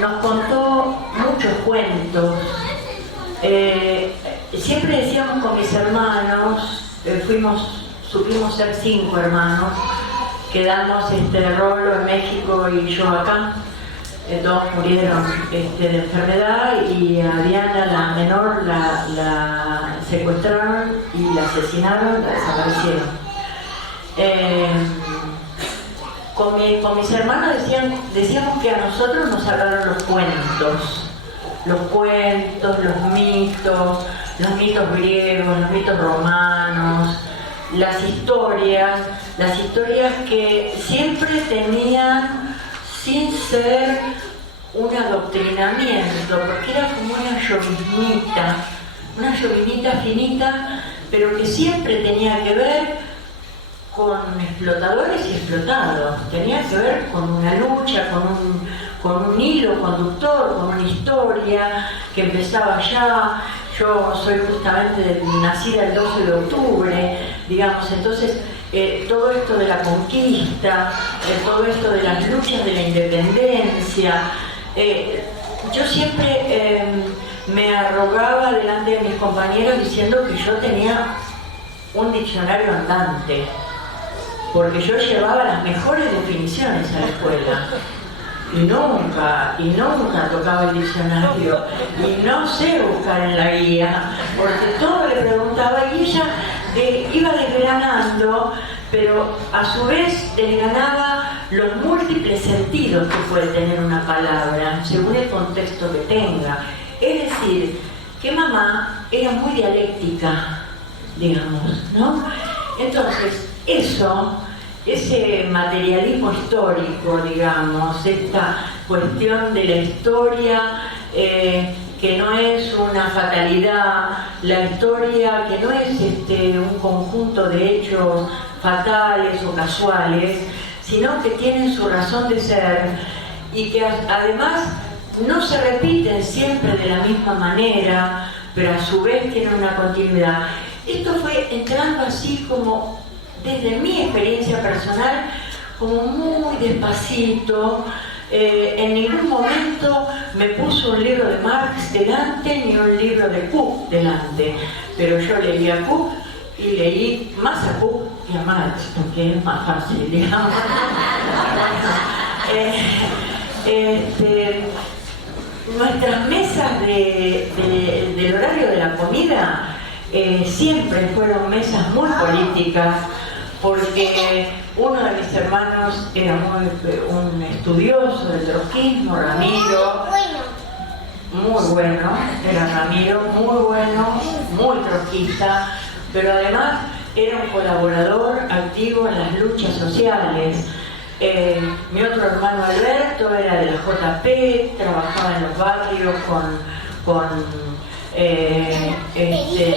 nos contó muchos cuentos. Siempre decíamos con mis hermanos, supimos ser 5 hermanos, quedamos Rolo en México y yo acá. 2 murieron de enfermedad, y a Diana, la menor, la secuestraron y la asesinaron, la desaparecieron. Con mis hermanos decíamos que a nosotros nos hablaron los cuentos, los mitos griegos, los mitos romanos, las historias que siempre tenían, sin ser un adoctrinamiento, porque era como una llovinita finita, pero que siempre tenía que ver con explotadores y explotados, tenía que ver con una lucha, con un hilo conductor, con una historia que empezaba allá. Yo soy justamente nacida el 12 de octubre, digamos, entonces todo esto de la conquista, todo esto de las luchas de la independencia, yo siempre me arrogaba delante de mis compañeros diciendo que yo tenía un diccionario andante, porque yo llevaba las mejores definiciones a la escuela. Y nunca tocaba el diccionario, y no sé buscar en la guía, porque todo le preguntaba, y ella iba desgranando, pero a su vez desgranaba los múltiples sentidos que puede tener una palabra, según el contexto que tenga. Es decir, que mamá era muy dialéctica, digamos, ¿no? Entonces, ese materialismo histórico, digamos, esta cuestión de la historia que no es una fatalidad, la historia que no es un conjunto de hechos fatales o casuales, sino que tienen su razón de ser y que además no se repiten siempre de la misma manera, pero a su vez tienen una continuidad. Esto fue entrando así como, desde mi experiencia personal, como muy despacito. En ningún momento me puso un libro de Marx delante ni un libro de Cook delante, pero yo leí a Cook y leí más a Cook que a Marx, porque es más fácil, digamos. Nuestras mesas del horario de la comida siempre fueron mesas muy políticas, porque uno de mis hermanos era un estudioso del trotskismo, Ramiro, muy bueno, era Ramiro, muy bueno, muy trotskista, pero además era un colaborador activo en las luchas sociales. Mi otro hermano Alberto era de la JP, trabajaba en los barrios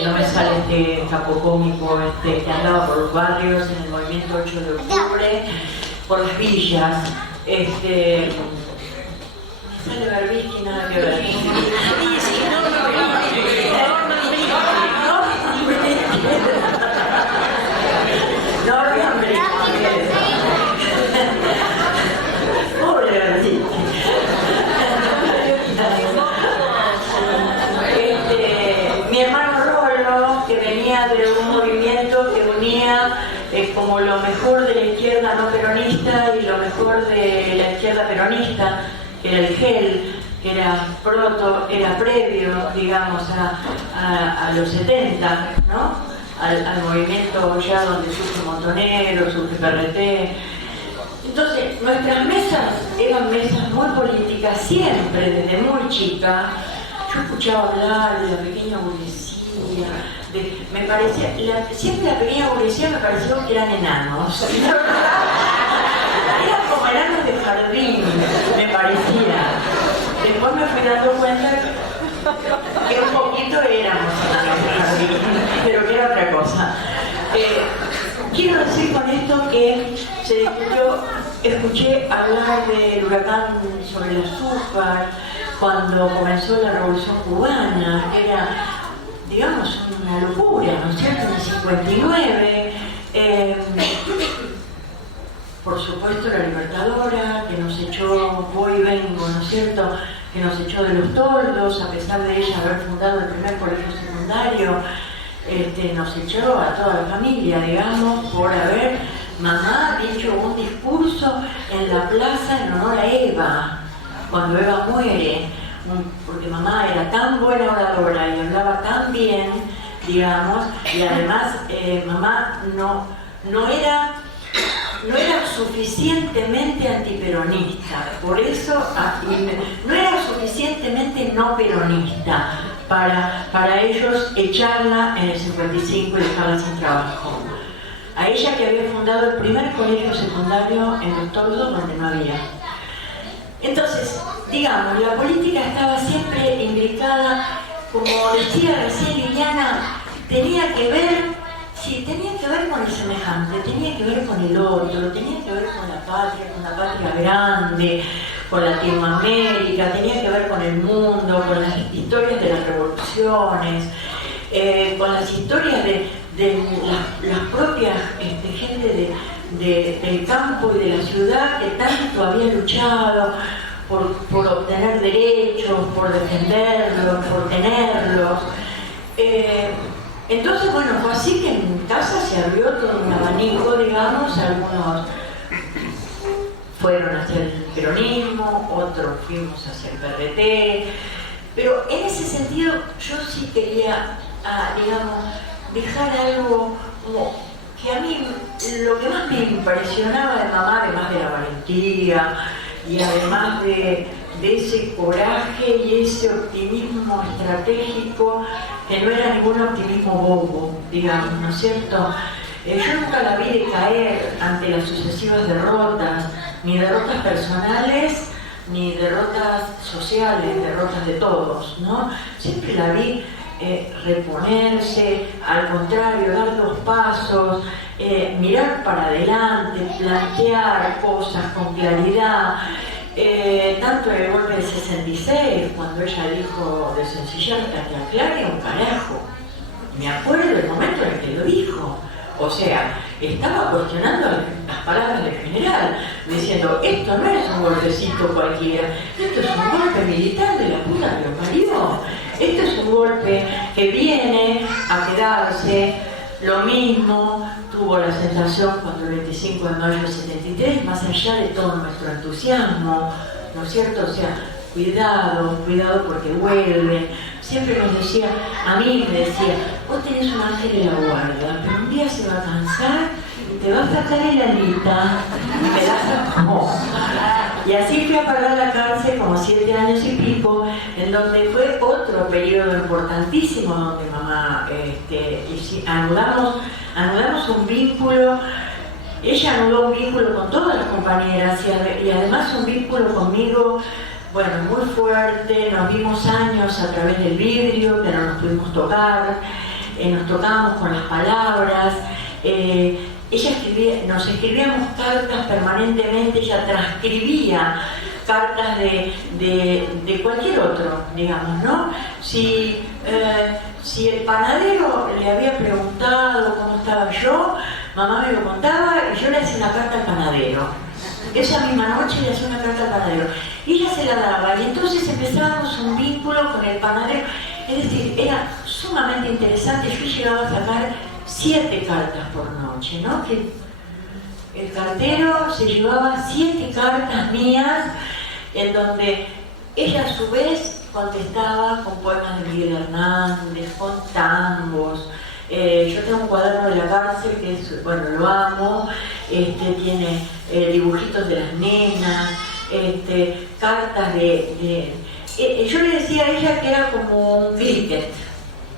no me sale capo cómico que andaba por los barrios en el movimiento 8 de octubre, por las villas. Sale Berbisky, nada que ver. Pobre Berbisky. Mi hermano Rolo, que venía de un movimiento que unía como lo mejor de la izquierda no peronista y lo mejor de la izquierda peronista, que era el GEL, que era previo, digamos, a los 70, ¿no? Al movimiento ya donde surge Montonero, surge PRT. Entonces, nuestras mesas eran mesas muy políticas, siempre, desde muy chica. Yo escuchaba hablar de la pequeña burguesía, Me parecía, siempre la pequeña burguesía me pareció que eran enanos. Eran como enanos de jardín, me parecía. Después me fui dando cuenta que un poquito éramos enanos de jardín, pero que era otra cosa. Quiero decir con esto que se discutió, escuché hablar del huracán sobre el azúcar cuando comenzó la Revolución Cubana, que era, digamos, una locura, ¿no es cierto?, en el 59. Por supuesto la Libertadora, que nos echó, voy y vengo, ¿no es cierto?, que nos echó de los toldos, a pesar de ella haber fundado el primer colegio secundario. Nos echó a toda la familia, digamos, por haber mamá dicho un discurso en la plaza en honor a Eva, cuando Eva muere, porque mamá era tan buena oradora y hablaba tan bien, digamos, y además mamá no era suficientemente antiperonista, por eso no era suficientemente no peronista para ellos echarla en el 55 y dejarla sin trabajo. A ella, que había fundado el primer colegio secundario en Los Toldos, donde no había. Entonces, digamos, la política estaba siempre imbricada, como decía recién Liliana, tenía que ver con el semejante, tenía que ver con el otro, tenía que ver con la patria grande, con Latinoamérica, tenía que ver con el mundo, con las historias de las revoluciones, con las historias de las propias gente del campo y de la ciudad que tanto había luchado por obtener derechos, por defenderlos, por tenerlos. Entonces, bueno, fue así que en casa se abrió todo un abanico, digamos, algunos fueron hacia el peronismo, otros fuimos hacia el PRT, pero en ese sentido yo sí quería, digamos, dejar algo como que a mí lo que más me impresionaba de mamá, además de la valentía y además de ese coraje y ese optimismo estratégico, que no era ningún optimismo bobo, digamos, ¿no es cierto? Yo nunca la vi decaer ante las sucesivas derrotas, ni derrotas personales, ni derrotas sociales, derrotas de todos, ¿no? Siempre la vi reponerse, al contrario, dar 2 pasos, mirar para adelante, plantear cosas con claridad. Tanto en el golpe del 66, cuando ella dijo de sencillar hasta que aclare un carajo. Me acuerdo del momento en el que lo dijo. O sea, estaba cuestionando las palabras del general, diciendo, esto no es un golpecito cualquiera, esto es un golpe militar de la puta que lo parió. Esto es un golpe que viene a quedarse. Lo mismo tuvo la sensación cuando el 25 de mayo del 73, más allá de todo nuestro entusiasmo, ¿no es cierto? O sea, cuidado porque vuelven. Siempre nos decía, a mí me decía, vos tenés un ángel en la guarda, pero un día se va a cansar y te va a sacar el alita y me la sacó. Y así fui a parar la cárcel como 7 años y pico, en donde fue otro periodo importantísimo donde mamá, anudamos un vínculo. Ella anudó un vínculo con todas las compañeras y además un vínculo conmigo, bueno, muy fuerte. Nos vimos años a través del vidrio, pero nos pudimos tocar, nos tocábamos con las palabras. Ella nos escribíamos cartas permanentemente, ella transcribía cartas de cualquier otro, digamos, ¿no? Si el panadero le había preguntado cómo estaba yo, mamá me lo contaba y yo le hacía una carta al panadero. Esa misma noche le hacía una carta al panadero. Y ella se la daba y entonces empezábamos un vínculo con el panadero. Es decir, era sumamente interesante. Yo llegaba a sacar 7 cartas por noche, ¿no? Que el cartero se llevaba 7 cartas mías en donde ella a su vez contestaba con poemas de Miguel Hernández, con tangos. Yo tengo un cuaderno de la cárcel que es, bueno, lo amo, tiene dibujitos de las nenas, cartas yo le decía a ella que era como un cricket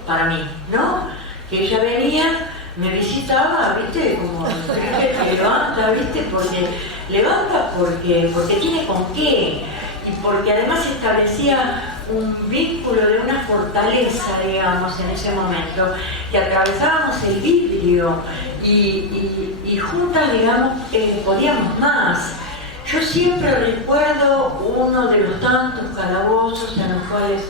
para mí, ¿no? que ella venía, me visitaba, ¿viste? Como que levanta, ¿viste? Porque levanta porque tiene con qué, y porque además establecía un vínculo de una fortaleza, digamos, en ese momento, que atravesábamos el vidrio y juntas, digamos, podíamos más. Yo siempre recuerdo uno de los tantos calabozos en los cuales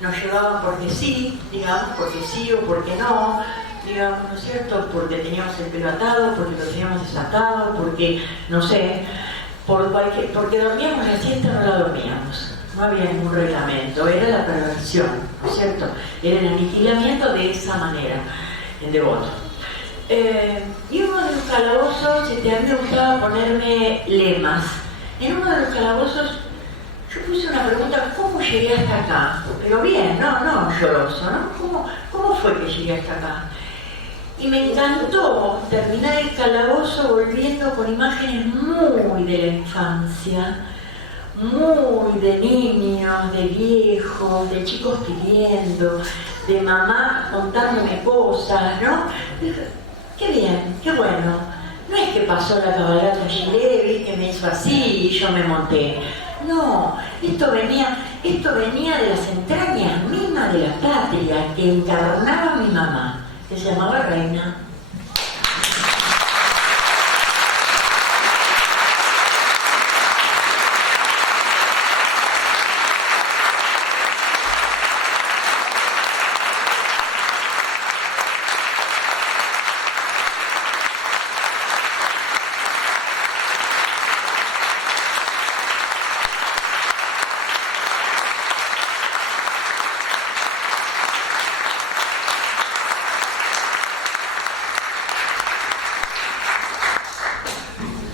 nos llevaban porque sí, digamos, porque sí o porque no, digamos, ¿no es cierto? Porque teníamos el pelo atado, porque lo teníamos desatado, porque, no sé, porque dormíamos la siesta, no la dormíamos. No había ningún reglamento, era la perversión, ¿no es cierto? Era el aniquilamiento de esa manera, en Devoto. Y uno de los calabozos, a mí me gustaba ponerme lemas. En uno de los calabozos yo puse una pregunta: ¿cómo llegué hasta acá? Pero bien, no lloroso, ¿no? ¿Cómo fue que llegué hasta acá? Y me encantó terminar el calabozo volviendo con imágenes muy de la infancia, muy de niños, de viejos, de chicos pidiendo, de mamá contándome cosas, ¿no? Qué bien, qué bueno. No es que pasó la cabalgata Gilevi, que me hizo así y yo me monté. No, esto venía de las entrañas mismas de la patria que encarnaba mi mamá, que se llamaba Reina.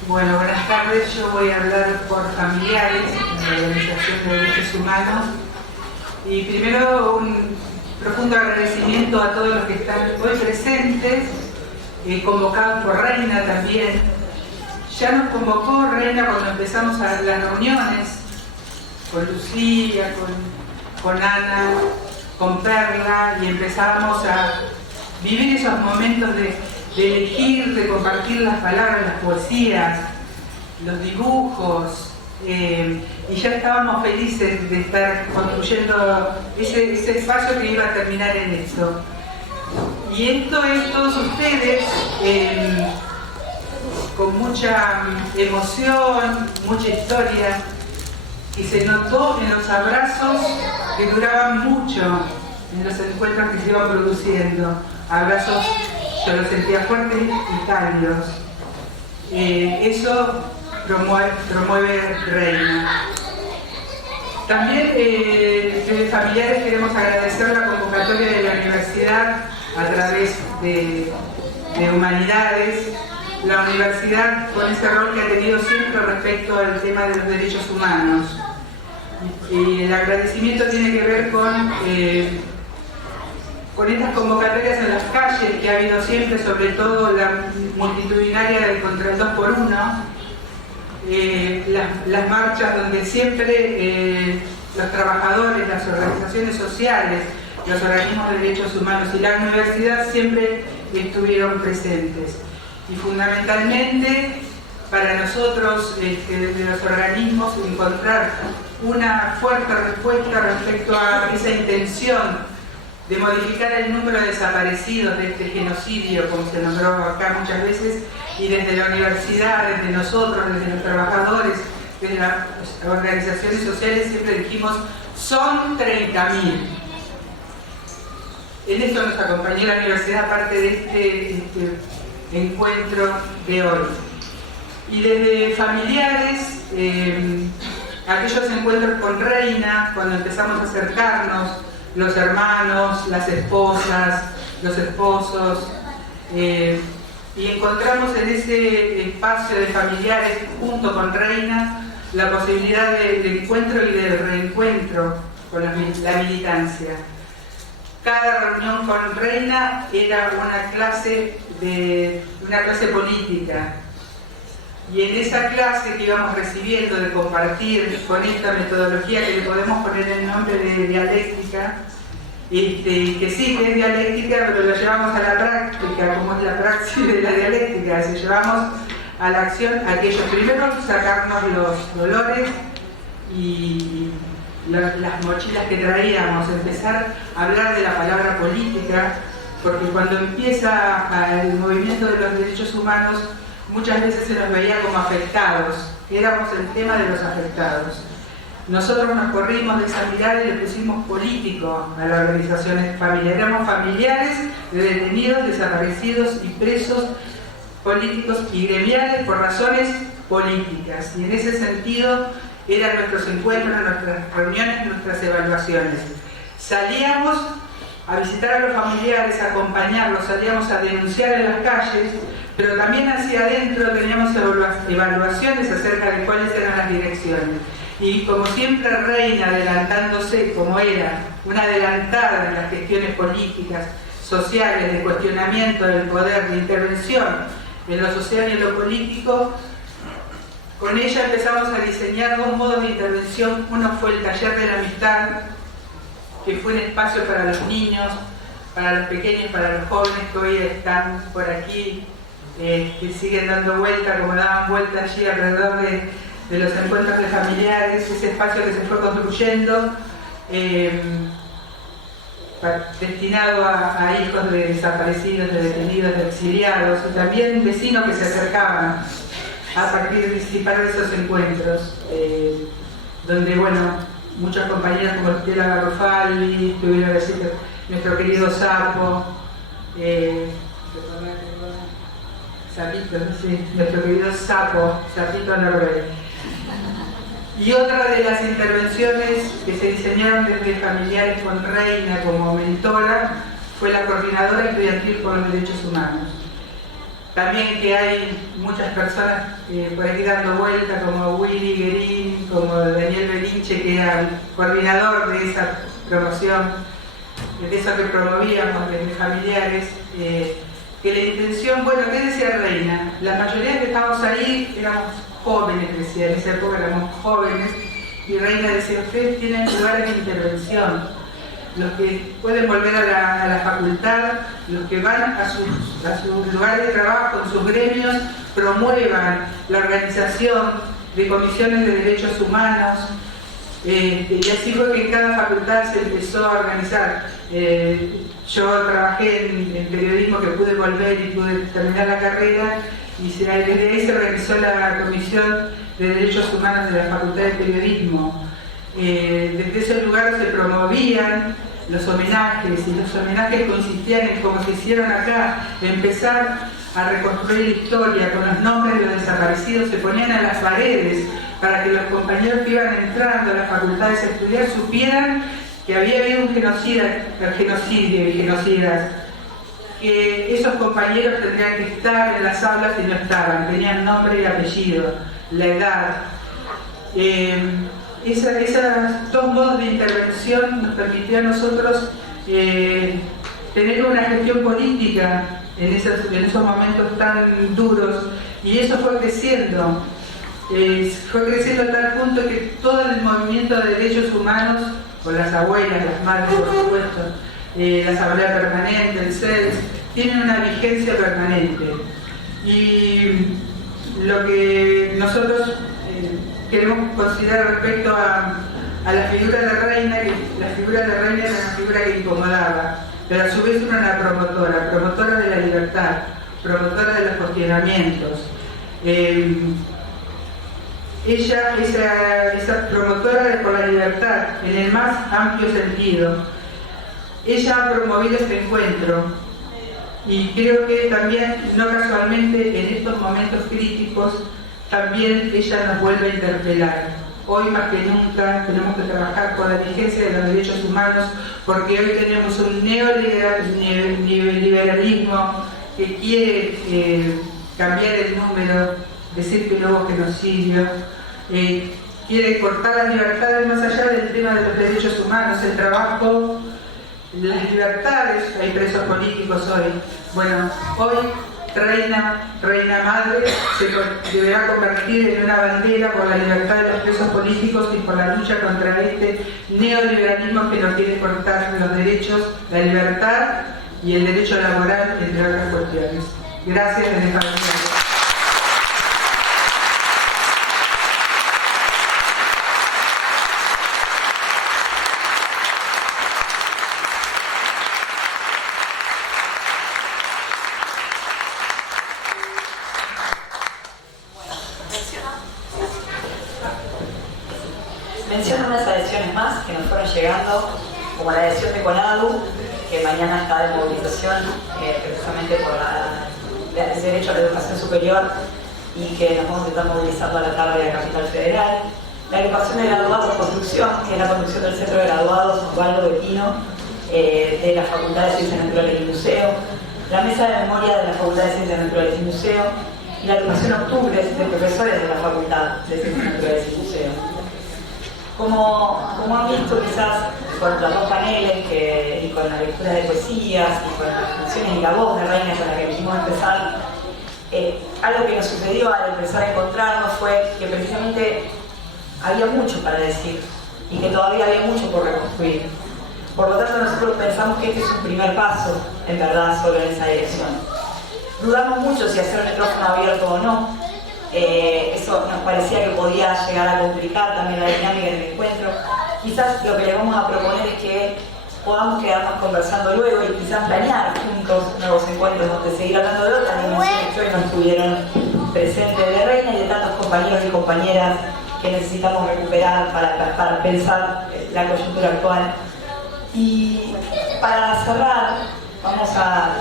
Bueno, buenas tardes. Yo voy a hablar por familiares en la Organización de Derechos Humanos. Y primero un profundo agradecimiento a todos los que están hoy presentes, convocados por Reina también. Ya nos convocó Reina cuando empezamos las reuniones con Lucía, con Ana, con Perla, y empezábamos a vivir esos momentos de elegir, de compartir las palabras, las poesías, los dibujos, y ya estábamos felices de estar construyendo ese espacio que iba a terminar en esto. Y esto es todos ustedes, con mucha emoción, mucha historia, y se notó en los abrazos que duraban mucho, en los encuentros que se iban produciendo, abrazos. Yo los sentía fuertes y cálidos. Eso promueve Reina. También desde familiares queremos agradecer la convocatoria de la universidad a través de Humanidades. La universidad con ese rol que ha tenido siempre respecto al tema de los derechos humanos. Y el agradecimiento tiene que ver con estas convocatorias en las calles que ha habido siempre, sobre todo la multitudinaria contra el 2x1, las marchas donde siempre los trabajadores, las organizaciones sociales, los organismos de derechos humanos y la universidad siempre estuvieron presentes. Y fundamentalmente para nosotros, desde los organismos, encontrar una fuerte respuesta respecto a esa intención de modificar el número de desaparecidos de este genocidio, como se nombró acá muchas veces, y desde la universidad, desde nosotros, desde los trabajadores, desde las organizaciones sociales, siempre dijimos, son 30.000. En esto nos acompañó la universidad, aparte de este encuentro de hoy. Y desde familiares, aquellos encuentros con Reina, cuando empezamos a acercarnos, los hermanos, las esposas, los esposos, y encontramos en ese espacio de familiares junto con Reina la posibilidad del encuentro y del reencuentro con la militancia. Cada reunión con Reina era una clase política, y en esa clase que íbamos recibiendo de compartir con esta metodología que le podemos poner el nombre de dialéctica, que sí, que es dialéctica, pero lo llevamos a la práctica, como es la praxis de la dialéctica, si llevamos a la acción aquello, primero sacarnos los dolores y las mochilas que traíamos, empezar a hablar de la palabra política, porque cuando empieza el movimiento de los derechos humanos, muchas veces se nos veía como afectados, éramos el tema de los afectados. Nosotros nos corrimos de esa mirada y le pusimos político a la organización familiar. Éramos familiares de detenidos, desaparecidos y presos políticos y gremiales por razones políticas. Y en ese sentido eran nuestros encuentros, nuestras reuniones, nuestras evaluaciones. Salíamos a visitar a los familiares, a acompañarlos, salíamos a denunciar en las calles, pero también hacia adentro teníamos evaluaciones acerca de cuáles eran las direcciones. Y como siempre Reina, adelantándose como era, una adelantada en las gestiones políticas, sociales, de cuestionamiento del poder, de intervención en lo social y en lo político, con ella empezamos a diseñar dos modos de intervención. Uno fue el taller de la amistad, que fue un espacio para los niños, para los pequeños, para los jóvenes que hoy están por aquí, que siguen dando vuelta, como daban vuelta allí alrededor de los encuentros de familiares, ese espacio que se fue construyendo, destinado a hijos de desaparecidos, de detenidos, de exiliados, y también vecinos que se acercaban a participar de esos encuentros, donde, bueno, muchos compañeros como Estela Garofaldi, estuvieron a decir nuestro querido Sapo, Sapito, sí, nuestro querido Sapito Norbert. Y otra de las intervenciones que se diseñaron desde Familiares con Reina como mentora fue la Coordinadora Estudiantil por los Derechos Humanos. También que hay muchas personas por aquí dando vuelta, como Willy Guerín, como Daniel Belinche, que era el coordinador de esa promoción, de eso que promovíamos desde Familiares, que la intención, bueno, ¿qué decía Reina? La mayoría que estábamos ahí éramos jóvenes, decía, en esa época éramos jóvenes, y Reina decía, ustedes tienen lugares de intervención, los que pueden volver a la facultad, los que van a sus lugares de trabajo, en sus gremios, promuevan la organización de comisiones de derechos humanos, y así fue que en cada facultad se empezó a organizar. Yo trabajé en periodismo, que pude volver y pude terminar la carrera, y desde ahí se organizó la Comisión de Derechos Humanos de la Facultad de Periodismo. Desde ese lugar se promovían los homenajes, y los homenajes consistían en, como se hicieron acá, empezar a reconstruir la historia con los nombres de los desaparecidos, se ponían a las paredes para que los compañeros que iban entrando a las facultades a estudiar supieran que había habido un genocidio y genocidas, que esos compañeros tendrían que estar en las aulas y no estaban, tenían nombre y apellido, la edad. Esos dos modos de intervención nos permitió a nosotros tener una gestión política en esos momentos tan duros, y eso fue creciendo a tal punto que todo el movimiento de derechos humanos, con las abuelas, las madres por supuesto, la Asamblea Permanente, el CELS, tienen una vigencia permanente. Y lo que nosotros queremos considerar respecto a la figura de Reina, que la figura de Reina era una figura que incomodaba, pero a su vez era una promotora de la libertad, promotora de los cuestionamientos. Ella, esa promotora por la libertad, en el más amplio sentido, ella ha promovido este encuentro, y creo que también, no casualmente, en estos momentos críticos, también ella nos vuelve a interpelar. Hoy más que nunca tenemos que trabajar por la vigencia de los derechos humanos, porque hoy tenemos un neoliberalismo que quiere cambiar el número, decir que no hubo genocidio, quiere cortar las libertades más allá del tema de los derechos humanos, el trabajo, las libertades. Hay presos políticos hoy. Bueno, hoy reina madre, deberá convertir en una bandera por la libertad de los presos políticos y por la lucha contra este neoliberalismo que nos quiere cortar los derechos, la libertad y el derecho laboral, entre otras cuestiones. Gracias, desde Familiares. Menciono unas adhesiones más que nos fueron llegando, como la adhesión de CONADU, que mañana está de movilización precisamente por el derecho a la educación superior y que nos vamos a estar movilizando a la tarde de la Capital Federal. La agrupación de graduados Construcción, que es la conducción del Centro de Graduados Osvaldo Bettino, de la Facultad de Ciencias Naturales y Museo, la Mesa de Memoria de la Facultad de Ciencias Naturales y Museo y la agrupación Octubre de profesores de la Facultad de Ciencias Naturales y Museo. Como han visto quizás con los dos paneles y con la lectura de poesías y con las canciones y la voz de Reina con la que quisimos empezar, algo que nos sucedió al empezar a encontrarnos fue que precisamente había mucho para decir y que todavía había mucho por reconstruir. Por lo tanto, nosotros pensamos que este es un primer paso, en verdad, sobre esa dirección. Dudamos mucho si hacer micrófono abierto o no. Eso nos parecía que podía llegar a complicar también la dinámica del encuentro. Quizás lo que le vamos a proponer es que podamos quedarnos conversando luego y quizás planear juntos nuevos encuentros donde seguir hablando de otras dimensiones que hoy no estuvieron presentes de Reina y de tantos compañeros y compañeras que necesitamos recuperar para pensar la coyuntura actual. Y para cerrar, vamos a,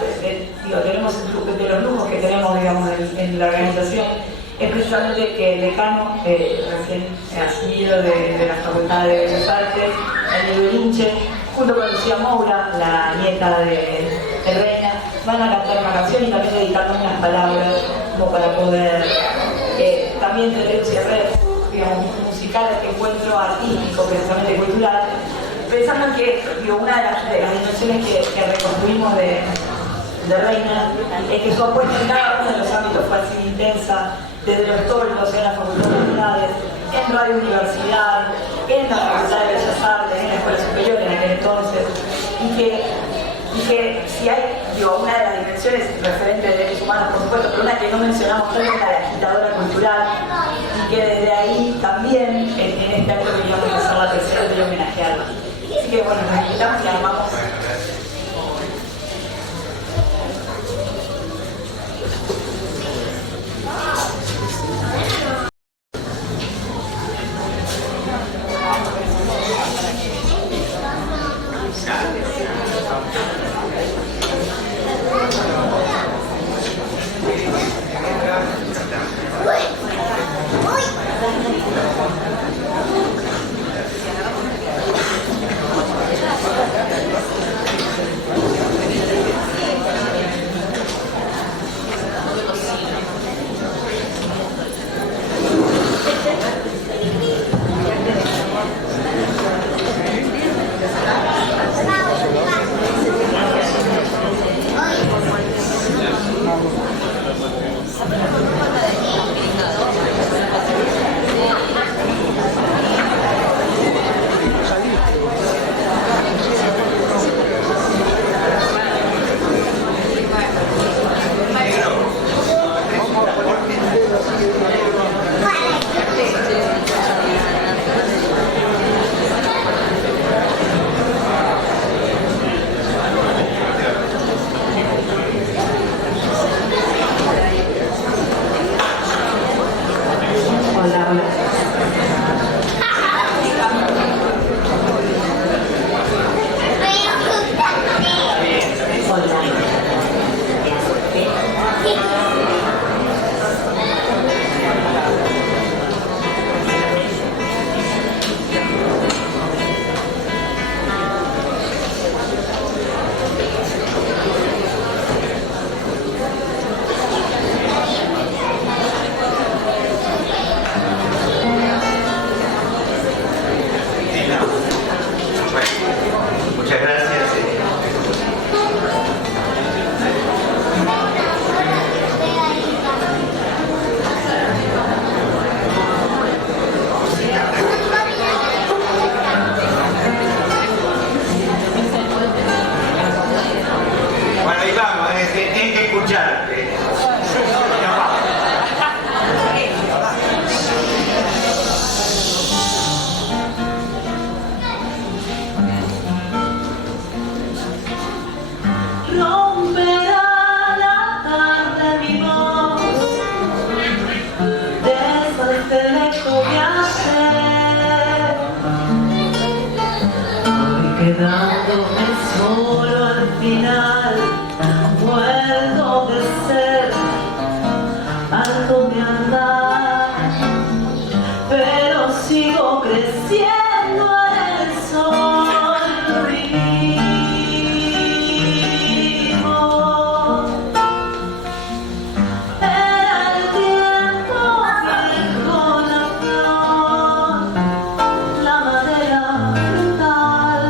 tenemos de los lujos que tenemos, digamos, en la organización, es precisamente que el decano, recién asumido de la Facultad de Bellas Artes, Daniel Belinche, junto con Lucía Moura, la nieta de Reina, van a cantar una canción y también dedicarnos unas palabras como para poder también tener un cierre, digamos, musical, este encuentro artístico, precisamente cultural, pensando en que una de las dimensiones que reconstruimos de Reina es que su apuesta en cada uno de los ámbitos fue así intensa, desde los toldos, en la Facultad de Humanidades, en Radio Universidad, en la Facultad de Bellas Artes, en la Escuela Superior en aquel entonces, y que si hay, una de las dimensiones referentes de derechos humanos, por supuesto, pero una que no mencionamos tanto es la de agitadora cultural, y que desde ahí también, en este acto queríamos hacer la tercera y homenajearla. Así que bueno, nos invitamos y armamos. quedándome solo al final, muerto de sed, harto de andar, pero sigo creciendo en el sol. Vivimos, era el tiempo viejo, la flor, la madera frutal.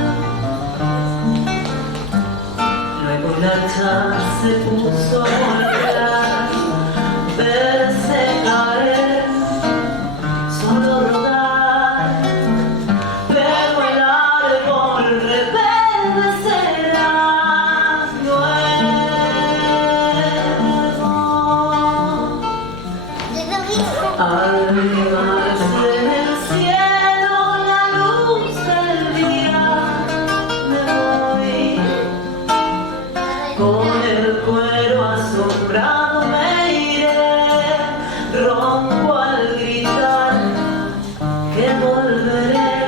Luego la hacha se puso a golpear, verse caer, solo rodar, pero el árbol rebelde será nuevo. Al quemarse en el cielo la luz del día, me voy con el cuero asombrado, me iré, rompo al gritar que volveré,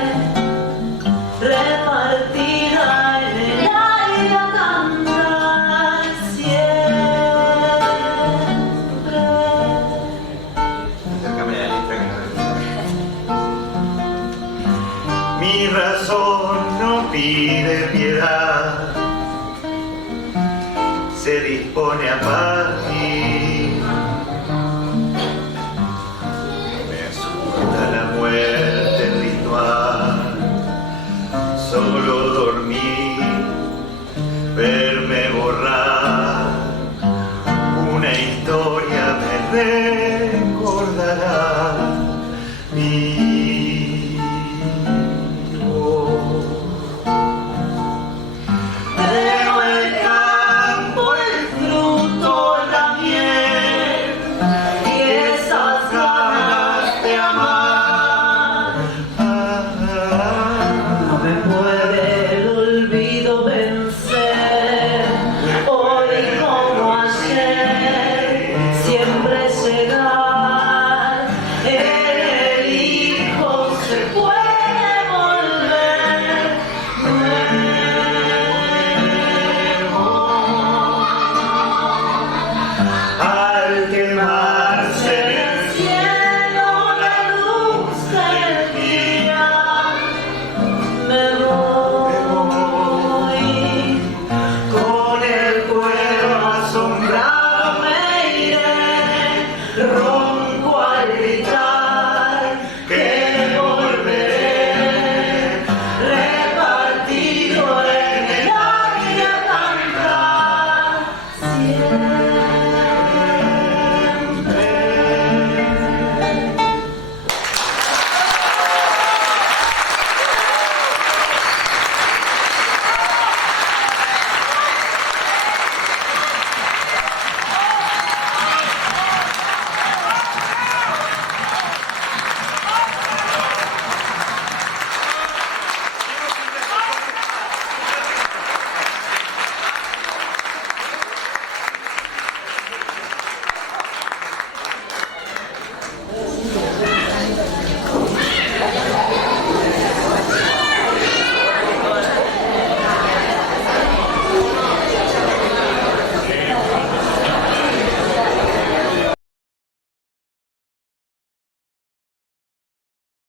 repartida en el aire a cantar siempre. Mi razón no pide piedad, se dispone a partir. Me asusta la muerte ritual, solo dormir, verme borrar una historia me